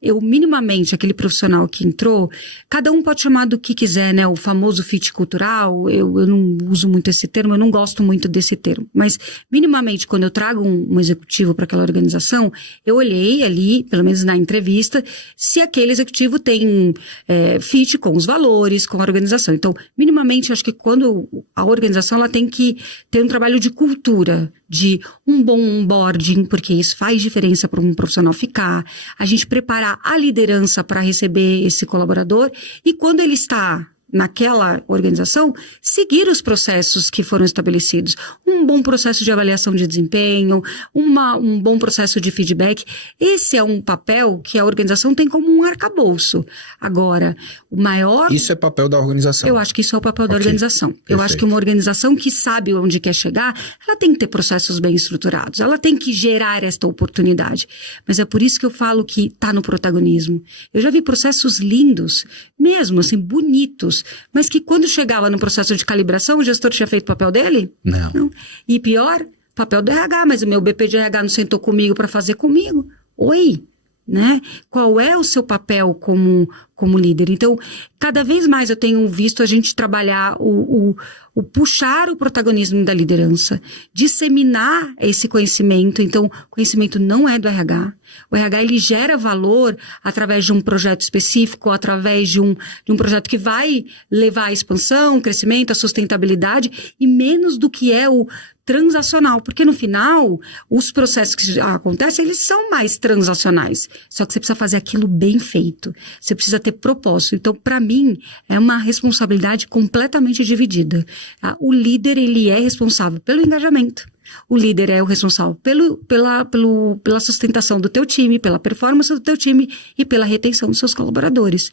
eu minimamente, aquele profissional que entrou, cada um pode chamar do que quiser, né? O famoso fit cultural, eu não uso muito esse termo, eu não gosto muito desse termo, mas minimamente quando eu trago um executivo para aquela organização, eu olhei ali, pelo menos na entrevista, se aquele executivo tem fit com os valores, com a organização. Então, minimamente, acho que quando a organização ela tem que ter um trabalho de cultura, de um bom onboarding, porque isso faz diferença para um profissional ficar, a gente preparar a liderança para receber esse colaborador e quando ele está naquela organização, seguir os processos que foram estabelecidos. Um bom processo de avaliação de desempenho, um bom processo de feedback. Esse é um papel que a organização tem como um arcabouço. Agora, o maior... Isso é papel da organização? Eu acho que isso é o papel da organização. Perfeito. Eu acho que uma organização que sabe onde quer chegar, ela tem que ter processos bem estruturados. Ela tem que gerar esta oportunidade. Mas é por isso que eu falo que está no protagonismo. Eu já vi processos lindos, mesmo assim, bonitos, anos, mas que quando chegava no processo de calibração, o gestor tinha feito o papel dele? Não. E pior, papel do RH, mas o meu BP de RH não sentou comigo para fazer comigo. Oi, né? Qual é o seu papel como líder? Então, cada vez mais eu tenho visto a gente trabalhar o puxar o protagonismo da liderança, disseminar esse conhecimento. Então, conhecimento não é do RH. O RH, ele gera valor através de um projeto específico, através de um projeto que vai levar à expansão, crescimento, à sustentabilidade, e menos do que é o transacional, porque no final, os processos que acontecem, eles são mais transacionais, só que você precisa fazer aquilo bem feito, você precisa ter propósito. Então, para mim, é uma responsabilidade completamente dividida. O líder, ele é responsável pelo engajamento, o líder é o responsável pela sustentação do teu time, pela performance do teu time e pela retenção dos seus colaboradores.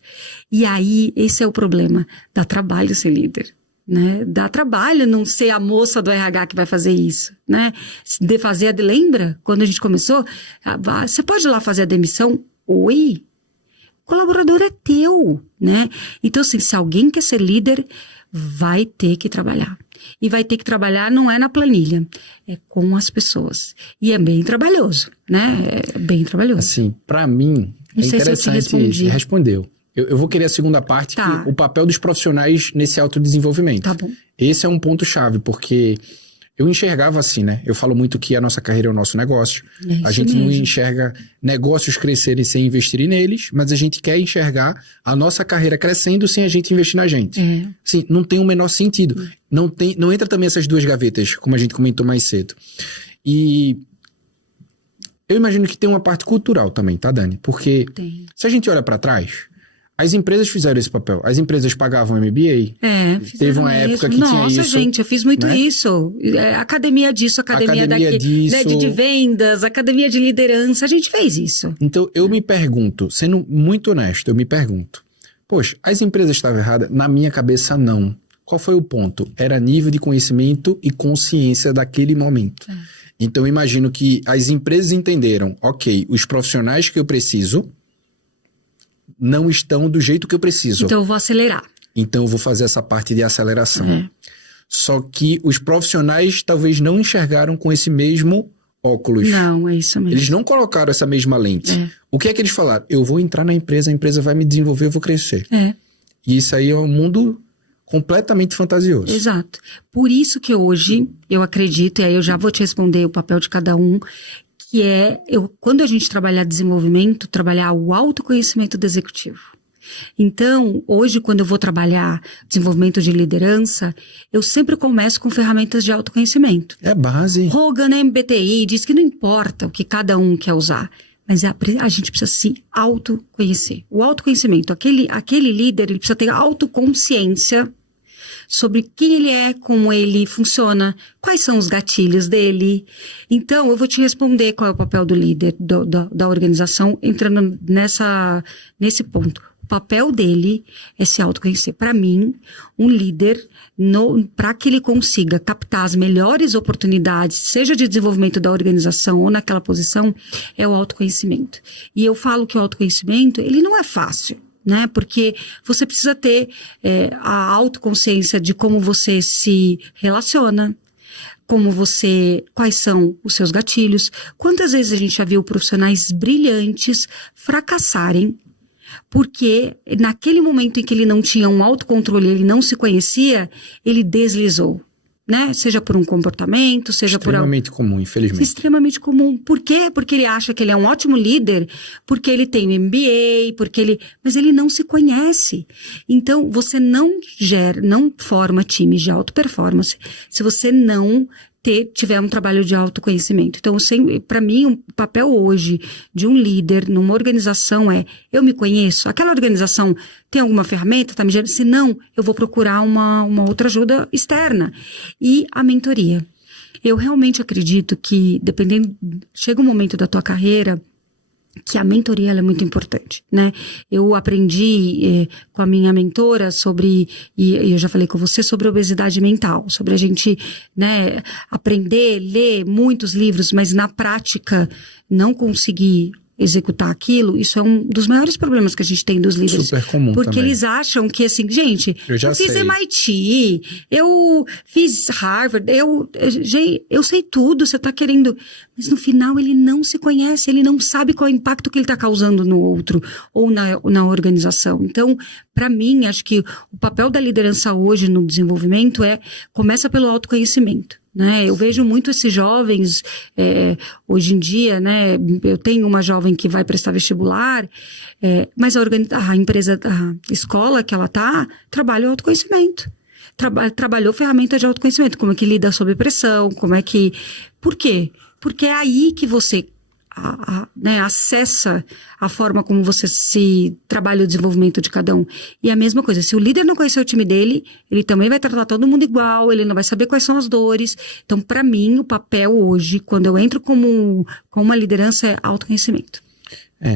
E aí, esse é o problema, dá trabalho ser líder. Né? Dá trabalho não ser a moça do RH que vai fazer isso, né? Lembra quando a gente começou? Você pode ir lá fazer a demissão? Oi? O colaborador é teu, né? Então, assim, se alguém quer ser líder, vai ter que trabalhar. E vai ter que trabalhar não é na planilha, é com as pessoas. E é bem trabalhoso, né? É bem trabalhoso. Assim, pra mim, não sei interessante. Se eu te respondi. Respondeu. Eu vou querer a segunda parte, tá. Que o papel dos profissionais nesse autodesenvolvimento. Tá bom. Esse é um ponto-chave, porque eu enxergava assim, né? Eu falo muito que a nossa carreira é o nosso negócio. A gente não enxerga negócios crescerem sem investir neles, mas a gente quer enxergar a nossa carreira crescendo sem a gente investir na gente. Assim, não tem o menor sentido. Não entra também essas duas gavetas, como a gente comentou mais cedo. E eu imagino que tem uma parte cultural também, tá, Dani? Porque se a gente olha para trás, as empresas fizeram esse papel. As empresas pagavam MBA. Teve uma época que tinha isso. Nossa, gente, eu fiz muito, né? Isso. Academia disso, academia disso. Né, de vendas, academia de liderança. A gente fez isso. Então, eu me pergunto, sendo muito honesto, poxa, as empresas estavam erradas? Na minha cabeça, não. Qual foi o ponto? Era nível de conhecimento e consciência daquele momento. Então, eu imagino que as empresas entenderam, ok, os profissionais que eu preciso não estão do jeito que eu preciso. Então eu vou acelerar. Então eu vou fazer essa parte de aceleração. Só que os profissionais talvez não enxergaram com esse mesmo óculos. Não, é isso mesmo. Eles não colocaram essa mesma lente. O que é que eles falaram? Eu vou entrar na empresa, a empresa vai me desenvolver, eu vou crescer. E isso aí é um mundo completamente fantasioso. Exato. Por isso que hoje eu acredito, e aí eu já vou te responder o papel de cada um, que quando a gente trabalhar desenvolvimento, trabalhar o autoconhecimento do executivo. Então, hoje, quando eu vou trabalhar desenvolvimento de liderança, eu sempre começo com ferramentas de autoconhecimento. É a base. Hogan, MBTI, diz que não importa o que cada um quer usar, mas a gente precisa se autoconhecer. O autoconhecimento, aquele líder, ele precisa ter autoconsciência sobre quem ele é, como ele funciona, quais são os gatilhos dele. Então, eu vou te responder qual é o papel do líder, da organização, entrando nesse ponto. O papel dele é se autoconhecer. Para mim, um líder, para que ele consiga captar as melhores oportunidades, seja de desenvolvimento da organização ou naquela posição, é o autoconhecimento. E eu falo que o autoconhecimento, ele não é fácil, né? Porque você precisa ter a autoconsciência de como você se relaciona, quais são os seus gatilhos. Quantas vezes a gente já viu profissionais brilhantes fracassarem porque naquele momento em que ele não tinha um autocontrole, ele não se conhecia, ele deslizou, né? Seja por um comportamento, seja por algo... Extremamente comum, infelizmente. Extremamente comum. Por quê? Porque ele acha que ele é um ótimo líder, porque ele tem um MBA, mas ele não se conhece. Então, você não forma times de alta performance se você não tiver um trabalho de autoconhecimento. Então, para mim, o papel hoje de um líder numa organização eu me conheço? Aquela organização tem alguma ferramenta? Tá me gerando? Se não, eu vou procurar uma outra ajuda externa. E a mentoria. Eu realmente acredito que, chega um momento da tua carreira que a mentoria ela é muito importante, né? Eu aprendi com a minha mentora e eu já falei com você sobre obesidade mental, sobre a gente, né, aprender, ler muitos livros, mas na prática não conseguir executar aquilo, isso é um dos maiores problemas que a gente tem dos líderes. Super comum porque também. eles acham que, assim, gente, eu fiz sei. MIT, eu fiz Harvard, eu sei tudo, você tá querendo... Mas no final ele não se conhece, ele não sabe qual é o impacto que ele tá causando no outro ou na organização. Então, para mim, acho que o papel da liderança hoje no desenvolvimento começa pelo autoconhecimento. Né? Eu vejo muito esses jovens, hoje em dia, né? Eu tenho uma jovem que vai prestar vestibular, mas a empresa, a escola que ela trabalha o autoconhecimento. Trabalhou ferramentas de autoconhecimento, como é que lida sob pressão, Por quê? Porque é aí que você acessa a forma como você se trabalha o desenvolvimento de cada um. E a mesma coisa, se o líder não conhecer o time dele, ele também vai tratar todo mundo igual, ele não vai saber quais são as dores. Então, para mim, o papel hoje, quando eu entro como uma liderança, é autoconhecimento.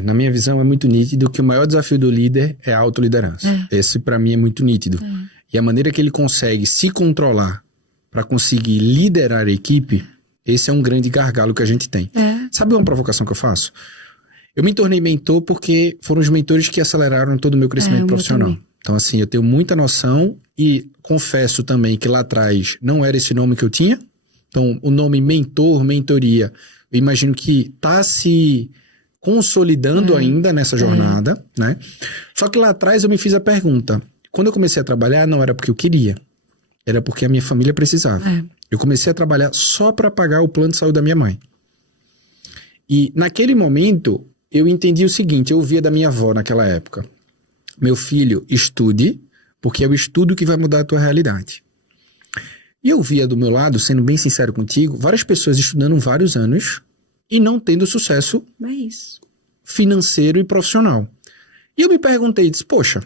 Na minha visão, é muito nítido que o maior desafio do líder é a autoliderança. Esse, para mim, é muito nítido. E a maneira que ele consegue se controlar para conseguir liderar a equipe, esse é um grande gargalo que a gente tem. Sabe uma provocação que eu faço? Eu me tornei mentor porque foram os mentores que aceleraram todo o meu crescimento profissional. Então, assim, eu tenho muita noção e confesso também que lá atrás não era esse nome que eu tinha. Então, o nome mentor, mentoria, eu imagino que está se consolidando ainda nessa jornada, né? Só que lá atrás eu me fiz a pergunta. Quando eu comecei a trabalhar, não era porque eu queria. Era porque a minha família precisava. Eu comecei a trabalhar só para pagar o plano de saúde da minha mãe. E naquele momento, eu entendi o seguinte, eu ouvia da minha avó naquela época. Meu filho, estude, porque é o estudo que vai mudar a tua realidade. E eu via do meu lado, sendo bem sincero contigo, várias pessoas estudando vários anos e não tendo sucesso financeiro e profissional. E eu me perguntei, disse, poxa,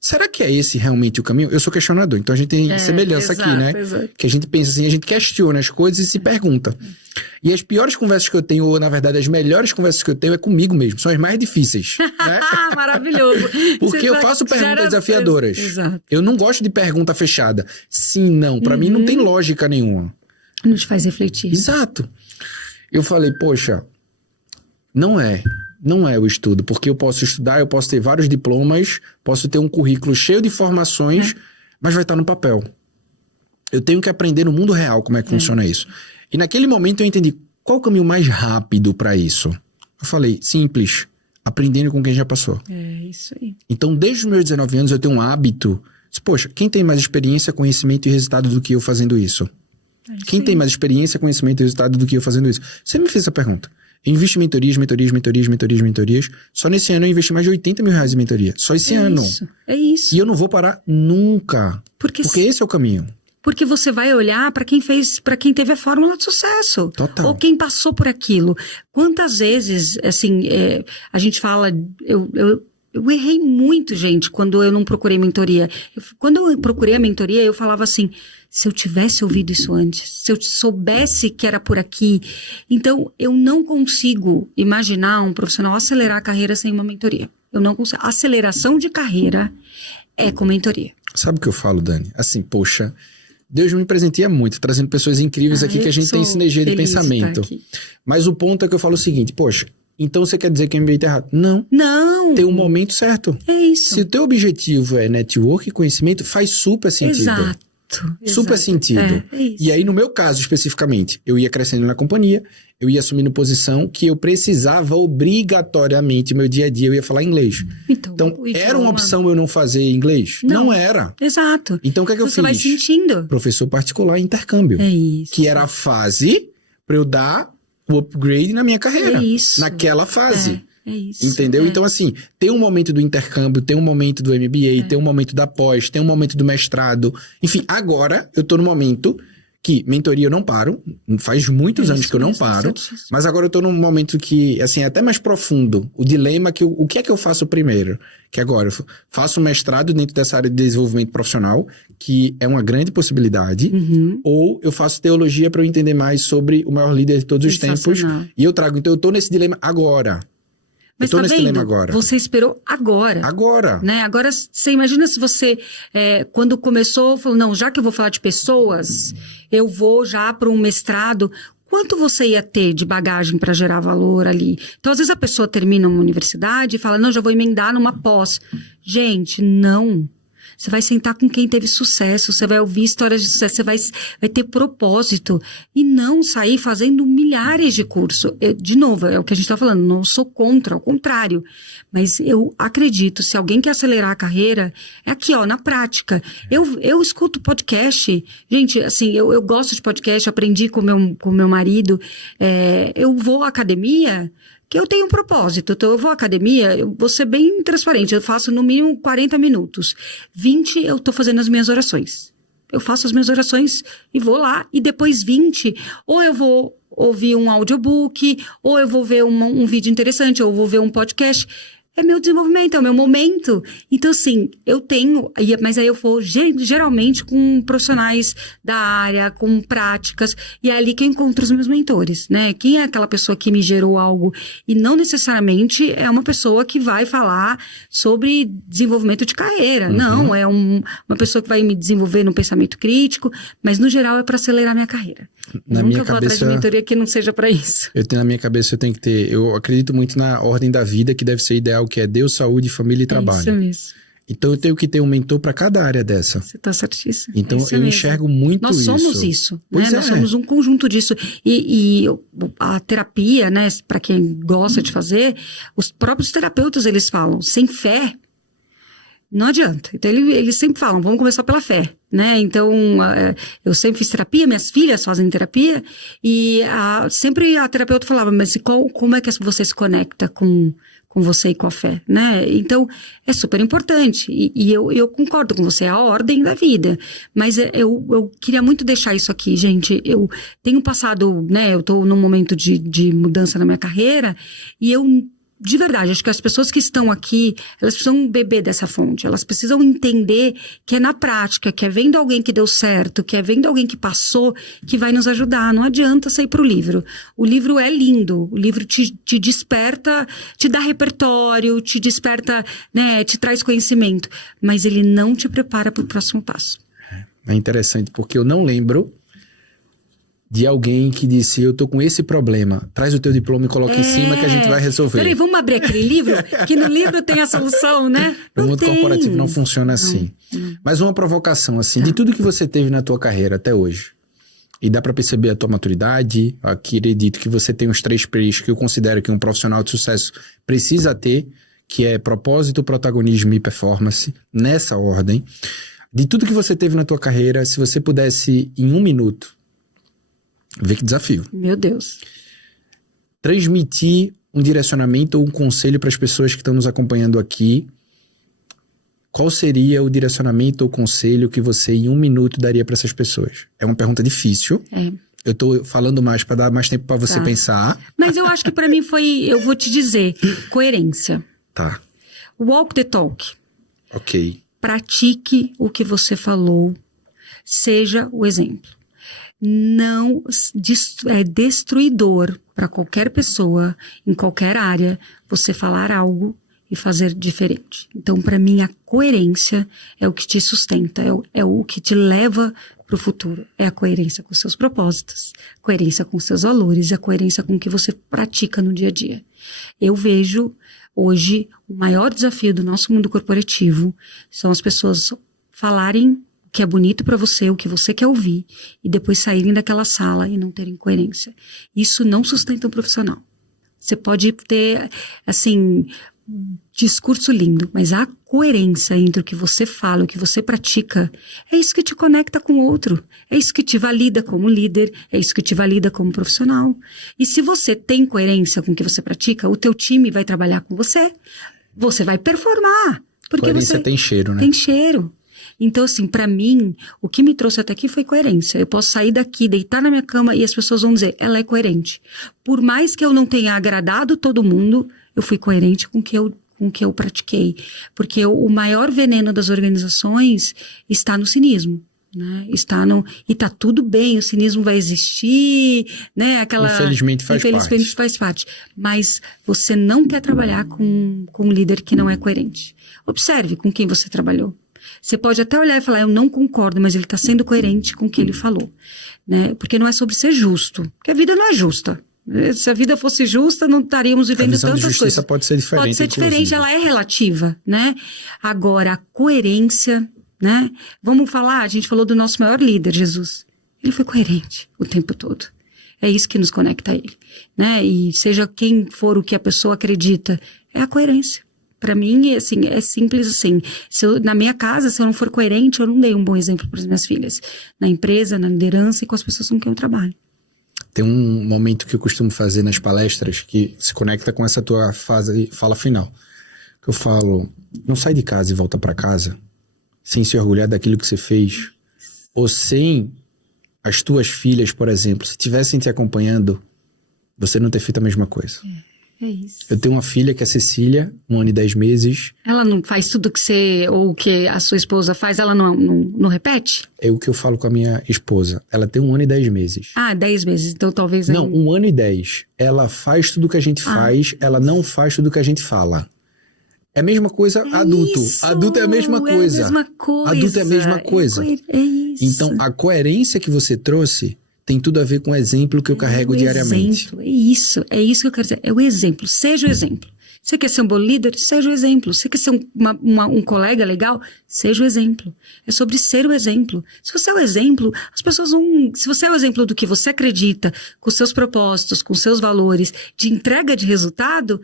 será que é esse realmente o caminho? Eu sou questionador, então a gente tem semelhança aqui, né? Exato. Que a gente pensa assim, a gente questiona as coisas e se pergunta. E as piores conversas que eu tenho, ou na verdade as melhores conversas que eu tenho é comigo mesmo, são as mais difíceis. Né? Maravilhoso. Porque eu faço perguntas desafiadoras. Exato. Eu não gosto de pergunta fechada. Sim, não. Pra mim não tem lógica nenhuma. Não te faz refletir. Exato. Eu falei, poxa, não é o estudo, porque eu posso estudar, eu posso ter vários diplomas, posso ter um currículo cheio de informações, mas vai estar no papel. Eu tenho que aprender no mundo real como é que funciona isso. E naquele momento eu entendi, qual o caminho mais rápido para isso? Eu falei, simples, aprendendo com quem já passou. É isso aí. Então, desde os meus 19 anos eu tenho um hábito, poxa, quem tem mais experiência, conhecimento e resultado do que eu fazendo isso? Quem tem mais experiência, conhecimento e resultado do que eu fazendo isso? Você me fez essa pergunta. Eu invisto em mentorias. Só nesse ano eu investi mais de R$80 mil em mentoria. Só esse ano. É isso. E eu não vou parar nunca. Porque esse é o caminho. Porque você vai olhar para quem teve a fórmula de sucesso. Total. Ou quem passou por aquilo. Quantas vezes, assim, a gente fala... Eu errei muito, gente, quando eu não procurei mentoria. Quando eu procurei a mentoria, eu falava assim, se eu tivesse ouvido isso antes, se eu soubesse que era por aqui. Então, eu não consigo imaginar um profissional acelerar a carreira sem uma mentoria. Eu não consigo. Aceleração de carreira é com mentoria. Sabe o que eu falo, Dani? Assim, poxa, Deus me presenteia muito, trazendo pessoas incríveis aqui que a gente tem sinergia de pensamento. Mas o ponto é que eu falo o seguinte, poxa, então você quer dizer que o MBA tá errado? Não. Não. Tem um momento certo. É isso. Se o teu objetivo é network e conhecimento, faz super sentido. Exato. Super sentido. É isso. E aí, no meu caso especificamente, eu ia crescendo na companhia, eu ia assumindo posição que eu precisava obrigatoriamente, meu dia a dia, eu ia falar inglês. Então era uma opção eu não fazer inglês? Não era. Exato. Então o que é que eu fiz? Você vai sentindo. Professor particular intercâmbio. É isso. Que era a fase para eu dar o upgrade na minha carreira. É isso. Naquela fase. É isso. Entendeu? Então, assim, tem um momento do intercâmbio, tem um momento do MBA, tem um momento da pós, tem um momento do mestrado. Enfim, agora eu tô no momento que mentoria eu não paro. Faz muitos anos que eu não paro. Mas agora eu tô num momento que, assim, é até mais profundo. O dilema que o que é que eu faço primeiro? Que agora eu faço mestrado dentro dessa área de desenvolvimento profissional, que é uma grande possibilidade. Ou eu faço teologia para eu entender mais sobre o maior líder de todos os tempos. E eu trago. Então eu tô nesse dilema agora. Mas eu tô tá nesse dilema agora. Você esperou agora. Agora. Né? Agora, você imagina se você, quando começou, falou, não, já que eu vou falar de pessoas, eu vou já para um mestrado. quanto você ia ter de bagagem para gerar valor ali? Então, às vezes a pessoa termina uma universidade e fala, não, já vou emendar numa pós. Gente, não. Você vai sentar com quem teve sucesso, você vai ouvir histórias de sucesso, você vai ter propósito e não sair fazendo milhares de cursos. De novo, é o que a gente está falando, não sou contra, ao contrário. Mas eu acredito, se alguém quer acelerar a carreira, é aqui, ó, na prática. Eu escuto podcast, gente, assim, eu gosto de podcast, aprendi com meu marido, eu vou à academia, que eu tenho um propósito, então eu vou à academia, eu vou ser bem transparente, eu faço no mínimo 40 minutos, 20 eu tô fazendo as minhas orações, eu faço as minhas orações e vou lá, e depois 20, ou eu vou ouvir um audiobook, ou eu vou ver um vídeo interessante, ou eu vou ver um podcast. É meu desenvolvimento, é o meu momento. Então, assim, eu tenho... Mas aí eu vou geralmente com profissionais da área, com práticas. E é ali que eu encontro os meus mentores, né? Quem é aquela pessoa que me gerou algo? E não necessariamente é uma pessoa que vai falar sobre desenvolvimento de carreira. Uhum. Não, é uma pessoa que vai me desenvolver no pensamento crítico. Mas, no geral, é para acelerar a minha carreira. Na Nunca minha vou cabeça, atrás de mentoria que não seja para isso. Na minha cabeça eu tenho que ter... Eu acredito muito na ordem da vida, que deve ser ideal, que é Deus, saúde, família e trabalho. Isso mesmo. Então eu tenho que ter um mentor para cada área dessa. Você está certíssimo. Então eu enxergo muito isso. Nós somos isso, Pois né? Nós somos um conjunto disso. E a terapia, né, para quem gosta de fazer, os próprios terapeutas, eles falam, sem fé, não adianta. Então eles sempre falam, vamos começar pela fé, né? Então eu sempre fiz terapia, minhas filhas fazem terapia, e sempre a terapeuta falava, mas como é que você se conecta com você e com a fé, né? Então, é super importante. E eu concordo com você, é a ordem da vida. Mas eu queria muito deixar isso aqui, gente. Eu tenho passado, né? Eu tô num momento de mudança na minha carreira e de verdade, acho que as pessoas que estão aqui, elas precisam beber dessa fonte, elas precisam entender que é na prática, que é vendo alguém que deu certo, que é vendo alguém que passou, que vai nos ajudar. Não adianta sair pro livro. O livro é lindo, o livro te desperta, te dá repertório, te desperta, né, te traz conhecimento, mas ele não te prepara pro próximo passo. É interessante, porque eu não lembro de alguém que disse, eu tô com esse problema, traz o teu diploma e coloca em cima que a gente vai resolver. Peraí, vamos abrir aquele livro, que no livro tem a solução, né? O mundo corporativo não funciona assim. Mas uma provocação, assim, de tudo que você teve na tua carreira até hoje, e dá pra perceber a tua maturidade, acredito que você tem os 3 P's que eu considero que um profissional de sucesso precisa ter, que é propósito, protagonismo e performance, nessa ordem. De tudo que você teve na tua carreira, se você pudesse, em 1 minuto, vê que desafio. Meu Deus. Transmitir um direcionamento ou um conselho para as pessoas que estão nos acompanhando aqui. Qual seria o direcionamento ou conselho que você, em 1 minuto, daria para essas pessoas? É uma pergunta difícil. Eu tô falando mais para dar mais tempo para você pensar. Mas eu acho que para mim eu vou te dizer, coerência. Tá. Walk the talk. Ok. Pratique o que você falou. Seja o exemplo. Não é destruidor para qualquer pessoa, em qualquer área, você falar algo e fazer diferente. Então, para mim, a coerência é o que te sustenta, é o que te leva para o futuro. É a coerência com seus propósitos, coerência com seus valores, a coerência com o que você pratica no dia a dia. Eu vejo hoje o maior desafio do nosso mundo corporativo são as pessoas falarem o que é bonito para você, o que você quer ouvir, e depois saírem daquela sala e não terem coerência. Isso não sustenta um profissional. Você pode ter, assim, discurso lindo, mas a coerência entre o que você fala e o que você pratica, é isso que te conecta com o outro, é isso que te valida como líder, é isso que te valida como profissional. E se você tem coerência com o que você pratica, o teu time vai trabalhar com você vai performar. Porque coerência tem cheiro, né? Tem cheiro. Então, assim, pra mim, o que me trouxe até aqui foi coerência. Eu posso sair daqui, deitar na minha cama e as pessoas vão dizer, ela é coerente. Por mais que eu não tenha agradado todo mundo, eu fui coerente com o que eu pratiquei. Porque o maior veneno das organizações está no cinismo. Né? E tá tudo bem, o cinismo vai existir, né? Infelizmente faz parte. Mas você não quer trabalhar com um líder que não é coerente. Observe com quem você trabalhou. Você pode até olhar e falar, eu não concordo, mas ele está sendo coerente com o que ele falou, né? Porque não é sobre ser justo, porque a vida não é justa. Se a vida fosse justa, não estaríamos vivendo tantas coisas. A visão de justiça pode ser diferente. Pode ser diferente, ela é relativa, né? Agora, a coerência, né? Vamos falar, a gente falou do nosso maior líder, Jesus. Ele foi coerente o tempo todo. É isso que nos conecta a ele, né? E seja quem for o que a pessoa acredita, é a coerência. Para mim, assim, é simples assim. Na minha casa, se eu não for coerente, eu não dei um bom exemplo para as minhas filhas. Na empresa, na liderança e com as pessoas com quem eu trabalho. Tem um momento que eu costumo fazer nas palestras que se conecta com essa tua fala final. Que eu falo, não sai de casa e volta para casa sem se orgulhar daquilo que você fez. Ou sem as tuas filhas, por exemplo, se estivessem te acompanhando, você não ter feito a mesma coisa. É isso. Eu tenho uma filha que é Cecília, 1 ano e 10 meses. Ela não faz tudo que você ou que a sua esposa faz, ela não repete? É o que eu falo com a minha esposa. Ela tem 1 ano e 10 meses. 10 meses, então talvez... Não, 1 ano e 10. Ela faz tudo que a gente faz, ela não faz tudo que a gente fala. É a mesma coisa adulto. Isso, adulto é a mesma coisa. É a mesma coisa. Adulto é a mesma coisa. É isso. Então, a coerência que você trouxe tem tudo a ver com o exemplo que eu carrego diariamente. Exemplo, é isso que eu quero dizer. É o exemplo, seja o exemplo. Você quer ser um bom líder? Seja o exemplo. Você quer ser um colega legal? Seja o exemplo. É sobre ser o exemplo. Se você é o exemplo, as pessoas vão... Se você é o exemplo do que você acredita, com seus propósitos, com seus valores, de entrega de resultado...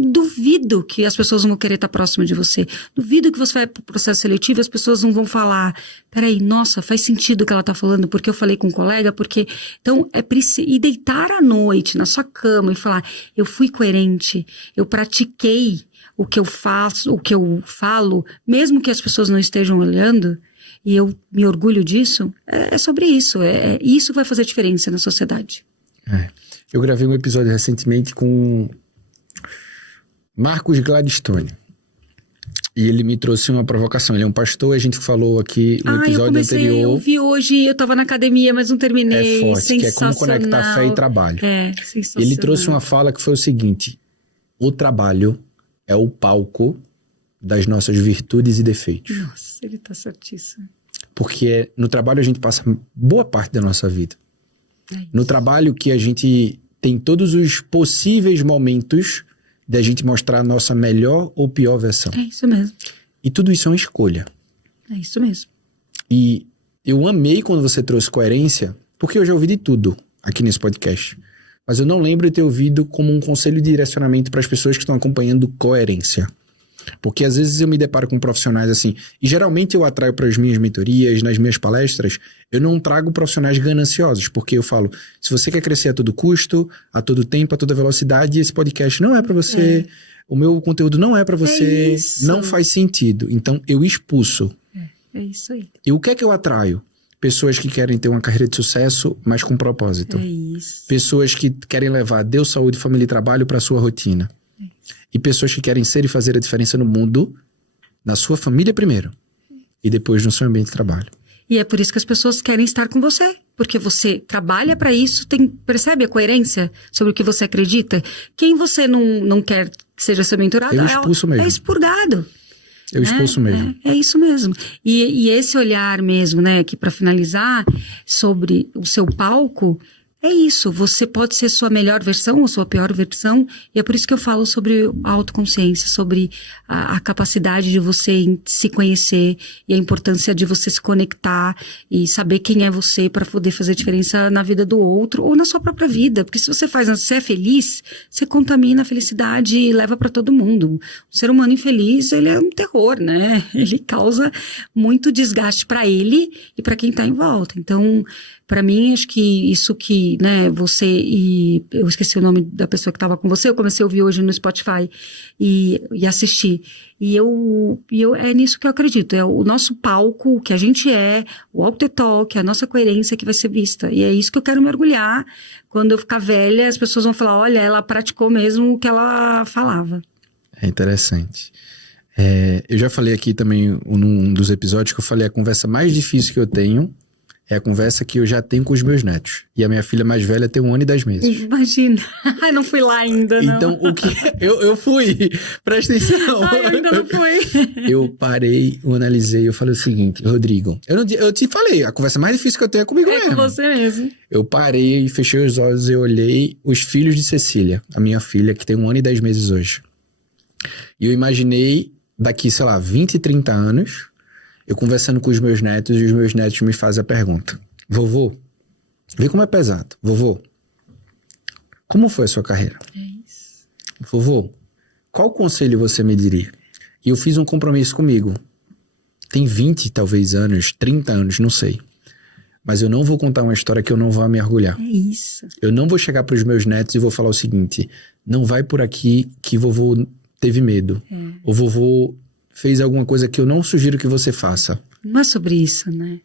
Duvido que as pessoas vão querer estar próximo de você. Duvido que você vai para o processo seletivo e as pessoas não vão falar, peraí, nossa, faz sentido o que ela está falando, porque eu falei com um colega, porque... Então, é preciso... E deitar à noite na sua cama e falar, eu fui coerente, eu pratiquei o que eu faço, o que eu falo, mesmo que as pessoas não estejam olhando, e eu me orgulho disso, é sobre isso. Isso vai fazer diferença na sociedade. Eu gravei um episódio recentemente com... Marcos Gladstone. E ele me trouxe uma provocação. Ele é um pastor, a gente falou aqui no episódio anterior. Eu vi hoje, eu estava na academia, mas não terminei. É forte, que é como conectar fé e trabalho. Sensacional. Ele trouxe uma fala que foi o seguinte: o trabalho é o palco das nossas virtudes e defeitos. Nossa, ele tá certíssimo. Porque no trabalho a gente passa boa parte da nossa vida. No trabalho que a gente tem todos os possíveis momentos da gente mostrar a nossa melhor ou pior versão. É isso mesmo. E tudo isso é uma escolha. É isso mesmo. E eu amei quando você trouxe coerência, porque eu já ouvi de tudo aqui nesse podcast. Mas eu não lembro de ter ouvido como um conselho de direcionamento para as pessoas que estão acompanhando coerência. Porque às vezes eu me deparo com profissionais assim, e geralmente eu atraio para as minhas mentorias, nas minhas palestras, eu não trago profissionais gananciosos, porque eu falo, se você quer crescer a todo custo, a todo tempo, a toda velocidade, esse podcast não é para você, o meu conteúdo não é para você, não faz sentido. Então eu expulso. É isso aí. E o que é que eu atraio? Pessoas que querem ter uma carreira de sucesso, mas com propósito. É isso. Pessoas que querem levar Deus, saúde, família e trabalho para a sua rotina. E pessoas que querem ser e fazer a diferença no mundo, na sua família primeiro, e depois no seu ambiente de trabalho. E é por isso que as pessoas querem estar com você, porque você trabalha para isso, percebe a coerência sobre o que você acredita? Quem você não quer que seja seu mentorado, eu expulso mesmo. É expurgado. Eu expulso mesmo. É isso mesmo. E esse olhar mesmo, né, que para finalizar, sobre o seu palco... É isso, você pode ser sua melhor versão ou sua pior versão, e é por isso que eu falo sobre a autoconsciência, sobre a capacidade de você se conhecer e a importância de você se conectar e saber quem é você para poder fazer diferença na vida do outro ou na sua própria vida, porque se você é feliz, você contamina a felicidade e leva para todo mundo. O ser humano infeliz, ele é um terror, né? Ele causa muito desgaste para ele e para quem tá em volta. Então, para mim, acho que isso que, né, você e... Eu esqueci o nome da pessoa que estava com você, eu comecei a ouvir hoje no Spotify e assistir. E eu é nisso que eu acredito, é o nosso palco, o que a gente é, o walk the talk, a nossa coerência que vai ser vista. E é isso que eu quero mergulhar. Quando eu ficar velha, as pessoas vão falar, olha, ela praticou mesmo o que ela falava. É interessante. Eu já falei aqui também, num dos episódios, que eu falei a conversa mais difícil que eu tenho é a conversa que eu já tenho com os meus netos. E a minha filha mais velha tem 1 ano e 10 meses. Imagina. Ai, não fui lá ainda, não. Então, o que... Eu fui. Presta atenção. Ai, eu ainda não fui. Eu parei, eu analisei, eu falei o seguinte, Rodrigo, eu te falei, a conversa mais difícil que eu tenho é comigo mesmo. É com você mesmo. Eu parei, fechei os olhos e olhei os filhos de Cecília, a minha filha, que tem 1 ano e 10 meses hoje. E eu imaginei, daqui, sei lá, 20, 30 anos, eu conversando com os meus netos e os meus netos me fazem a pergunta. Vovô, vê como é pesado. Vovô, como foi a sua carreira? É isso. Vovô, qual conselho você me diria? E eu fiz um compromisso comigo. Tem 20, talvez, anos, 30 anos, não sei. Mas eu não vou contar uma história que eu não vou me orgulhar. É isso. Eu não vou chegar para os meus netos e vou falar o seguinte, não vai por aqui que vovô teve medo. O vovô fez alguma coisa que eu não sugiro que você faça. Não é sobre isso, né?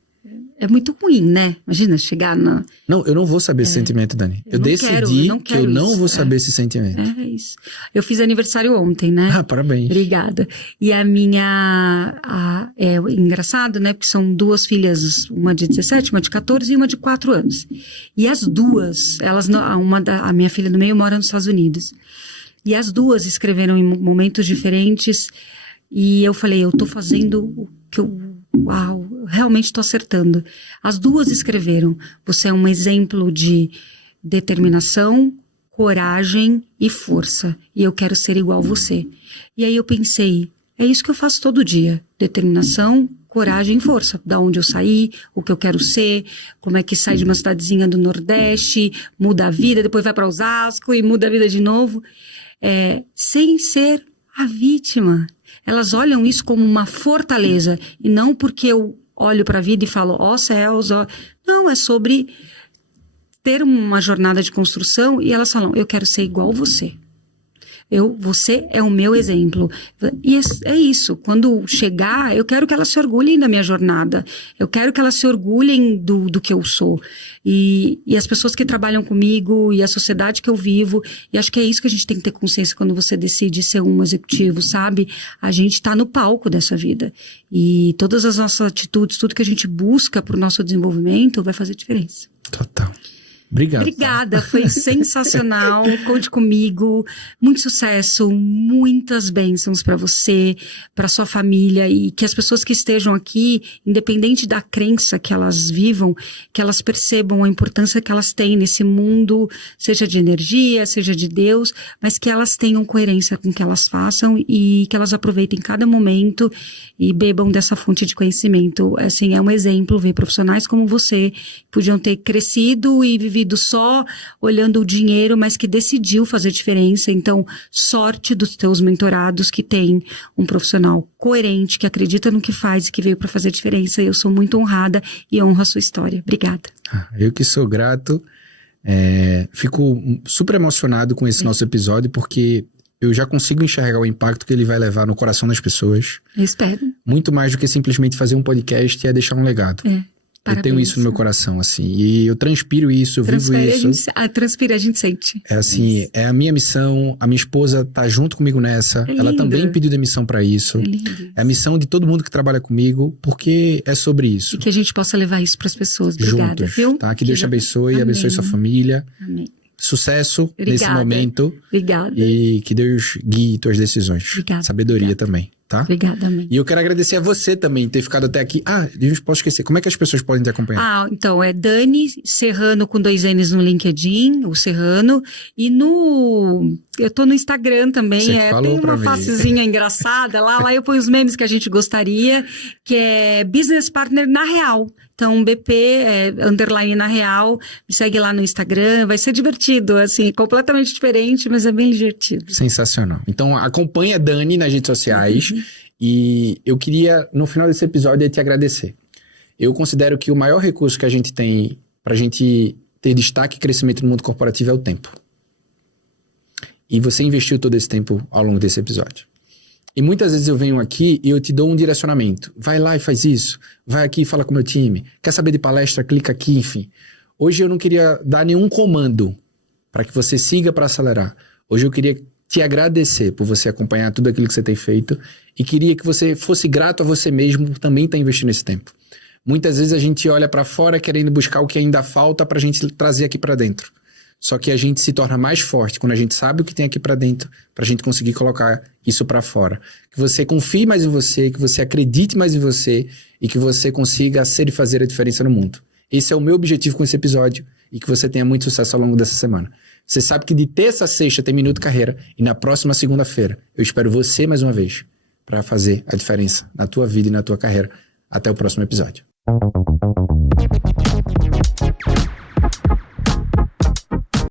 É muito ruim, né? Imagina chegar na... Não, eu não vou saber esse sentimento, Dani. Eu decidi que eu não vou saber esse sentimento. É isso. Eu fiz aniversário ontem, né? Ah, parabéns. Obrigada. E a minha... é engraçado, né? Porque são 2 filhas, uma de 17, uma de 14 e uma de 4 anos. E as duas, a minha filha do meio mora nos Estados Unidos. E as duas escreveram em momentos diferentes. E eu falei, eu tô fazendo o que eu... Uau, realmente estou acertando. As duas escreveram, você é um exemplo de determinação, coragem e força. E eu quero ser igual a você. E aí eu pensei, é isso que eu faço todo dia. Determinação, coragem e força. Da onde eu saí, o que eu quero ser, como é que sai de uma cidadezinha do Nordeste, muda a vida, depois vai para Osasco e muda a vida de novo. Sem ser a vítima. Elas olham isso como uma fortaleza e não porque eu olho para a vida e falo, ó céus, ó... Não, é sobre ter uma jornada de construção e elas falam, eu quero ser igual você. Você é o meu exemplo. E é isso, quando chegar, eu quero que elas se orgulhem da minha jornada. Eu quero que elas se orgulhem do que eu sou. E as pessoas que trabalham comigo e a sociedade que eu vivo. E acho que é isso que a gente tem que ter consciência quando você decide ser um executivo, sabe? A gente tá no palco dessa vida. E todas as nossas atitudes, tudo que a gente busca pro nosso desenvolvimento vai fazer diferença. Total. Obrigado. Obrigada, foi sensacional. Conte comigo. Muito sucesso, muitas bênçãos para você, para sua família e que as pessoas que estejam aqui, independente da crença que elas vivam, que elas percebam a importância que elas têm nesse mundo, seja de energia, seja de Deus, mas que elas tenham coerência com o que elas façam e que elas aproveitem cada momento e bebam dessa fonte de conhecimento. Assim, é um exemplo ver profissionais como você que podiam ter crescido e vivido só olhando o dinheiro, mas que decidiu fazer diferença. Então, sorte dos teus mentorados que tem um profissional coerente, que acredita no que faz e que veio para fazer diferença. Eu sou muito honrada e honro a sua história. Obrigada. Eu que sou grato. Fico super emocionado com esse nosso episódio, porque eu já consigo enxergar o impacto que ele vai levar no coração das pessoas. Eu espero. Muito mais do que simplesmente fazer um podcast e deixar um legado. Parabéns. Eu tenho isso no meu coração, assim. E eu transpiro isso, eu vivo isso. Transpira, a gente sente. É assim, é a minha missão. A minha esposa tá junto comigo nessa. Ela também pediu demissão pra isso. É a missão de todo mundo que trabalha comigo, porque é sobre isso. E que a gente possa levar isso pras pessoas. Obrigada, juntos, viu? Tá? Que Deus te abençoe, abençoe sua família. Amém. Sucesso nesse momento. Obrigada. E que Deus guie tuas decisões. Obrigada. Sabedoria também, tá? Obrigada, amém. E eu quero agradecer a você também, ter ficado até aqui. Eu não posso esquecer. Como é que as pessoas podem te acompanhar? Então, é Dani Serrano com 2 N's no LinkedIn, o Serrano. E eu tô no Instagram também. Tem uma facezinha engraçada lá eu ponho os memes que a gente gostaria, que é Business Partner na Real. Então, BP, _ na Real, me segue lá no Instagram, vai ser divertido, assim, completamente diferente, mas é bem divertido. Sensacional. Então, acompanha a Dani nas redes sociais e eu queria, no final desse episódio, te agradecer. Eu considero que o maior recurso que a gente tem pra gente ter destaque e crescimento no mundo corporativo é o tempo. E você investiu todo esse tempo ao longo desse episódio. E muitas vezes eu venho aqui e eu te dou um direcionamento. Vai lá e faz isso. Vai aqui e fala com o meu time. Quer saber de palestra? Clica aqui, enfim. Hoje eu não queria dar nenhum comando para que você siga para acelerar. Hoje eu queria te agradecer por você acompanhar tudo aquilo que você tem feito e queria que você fosse grato a você mesmo por também estar investindo esse tempo. Muitas vezes a gente olha para fora querendo buscar o que ainda falta pra gente trazer aqui para dentro. Só que a gente se torna mais forte quando a gente sabe o que tem aqui para dentro, pra gente conseguir colocar isso para fora. Que você confie mais em você, que você acredite mais em você e que você consiga ser e fazer a diferença no mundo. Esse é o meu objetivo com esse episódio e que você tenha muito sucesso ao longo dessa semana. Você sabe que de terça a sexta tem Minuto Carreira e na próxima segunda-feira eu espero você mais uma vez para fazer a diferença na tua vida e na tua carreira. Até o próximo episódio.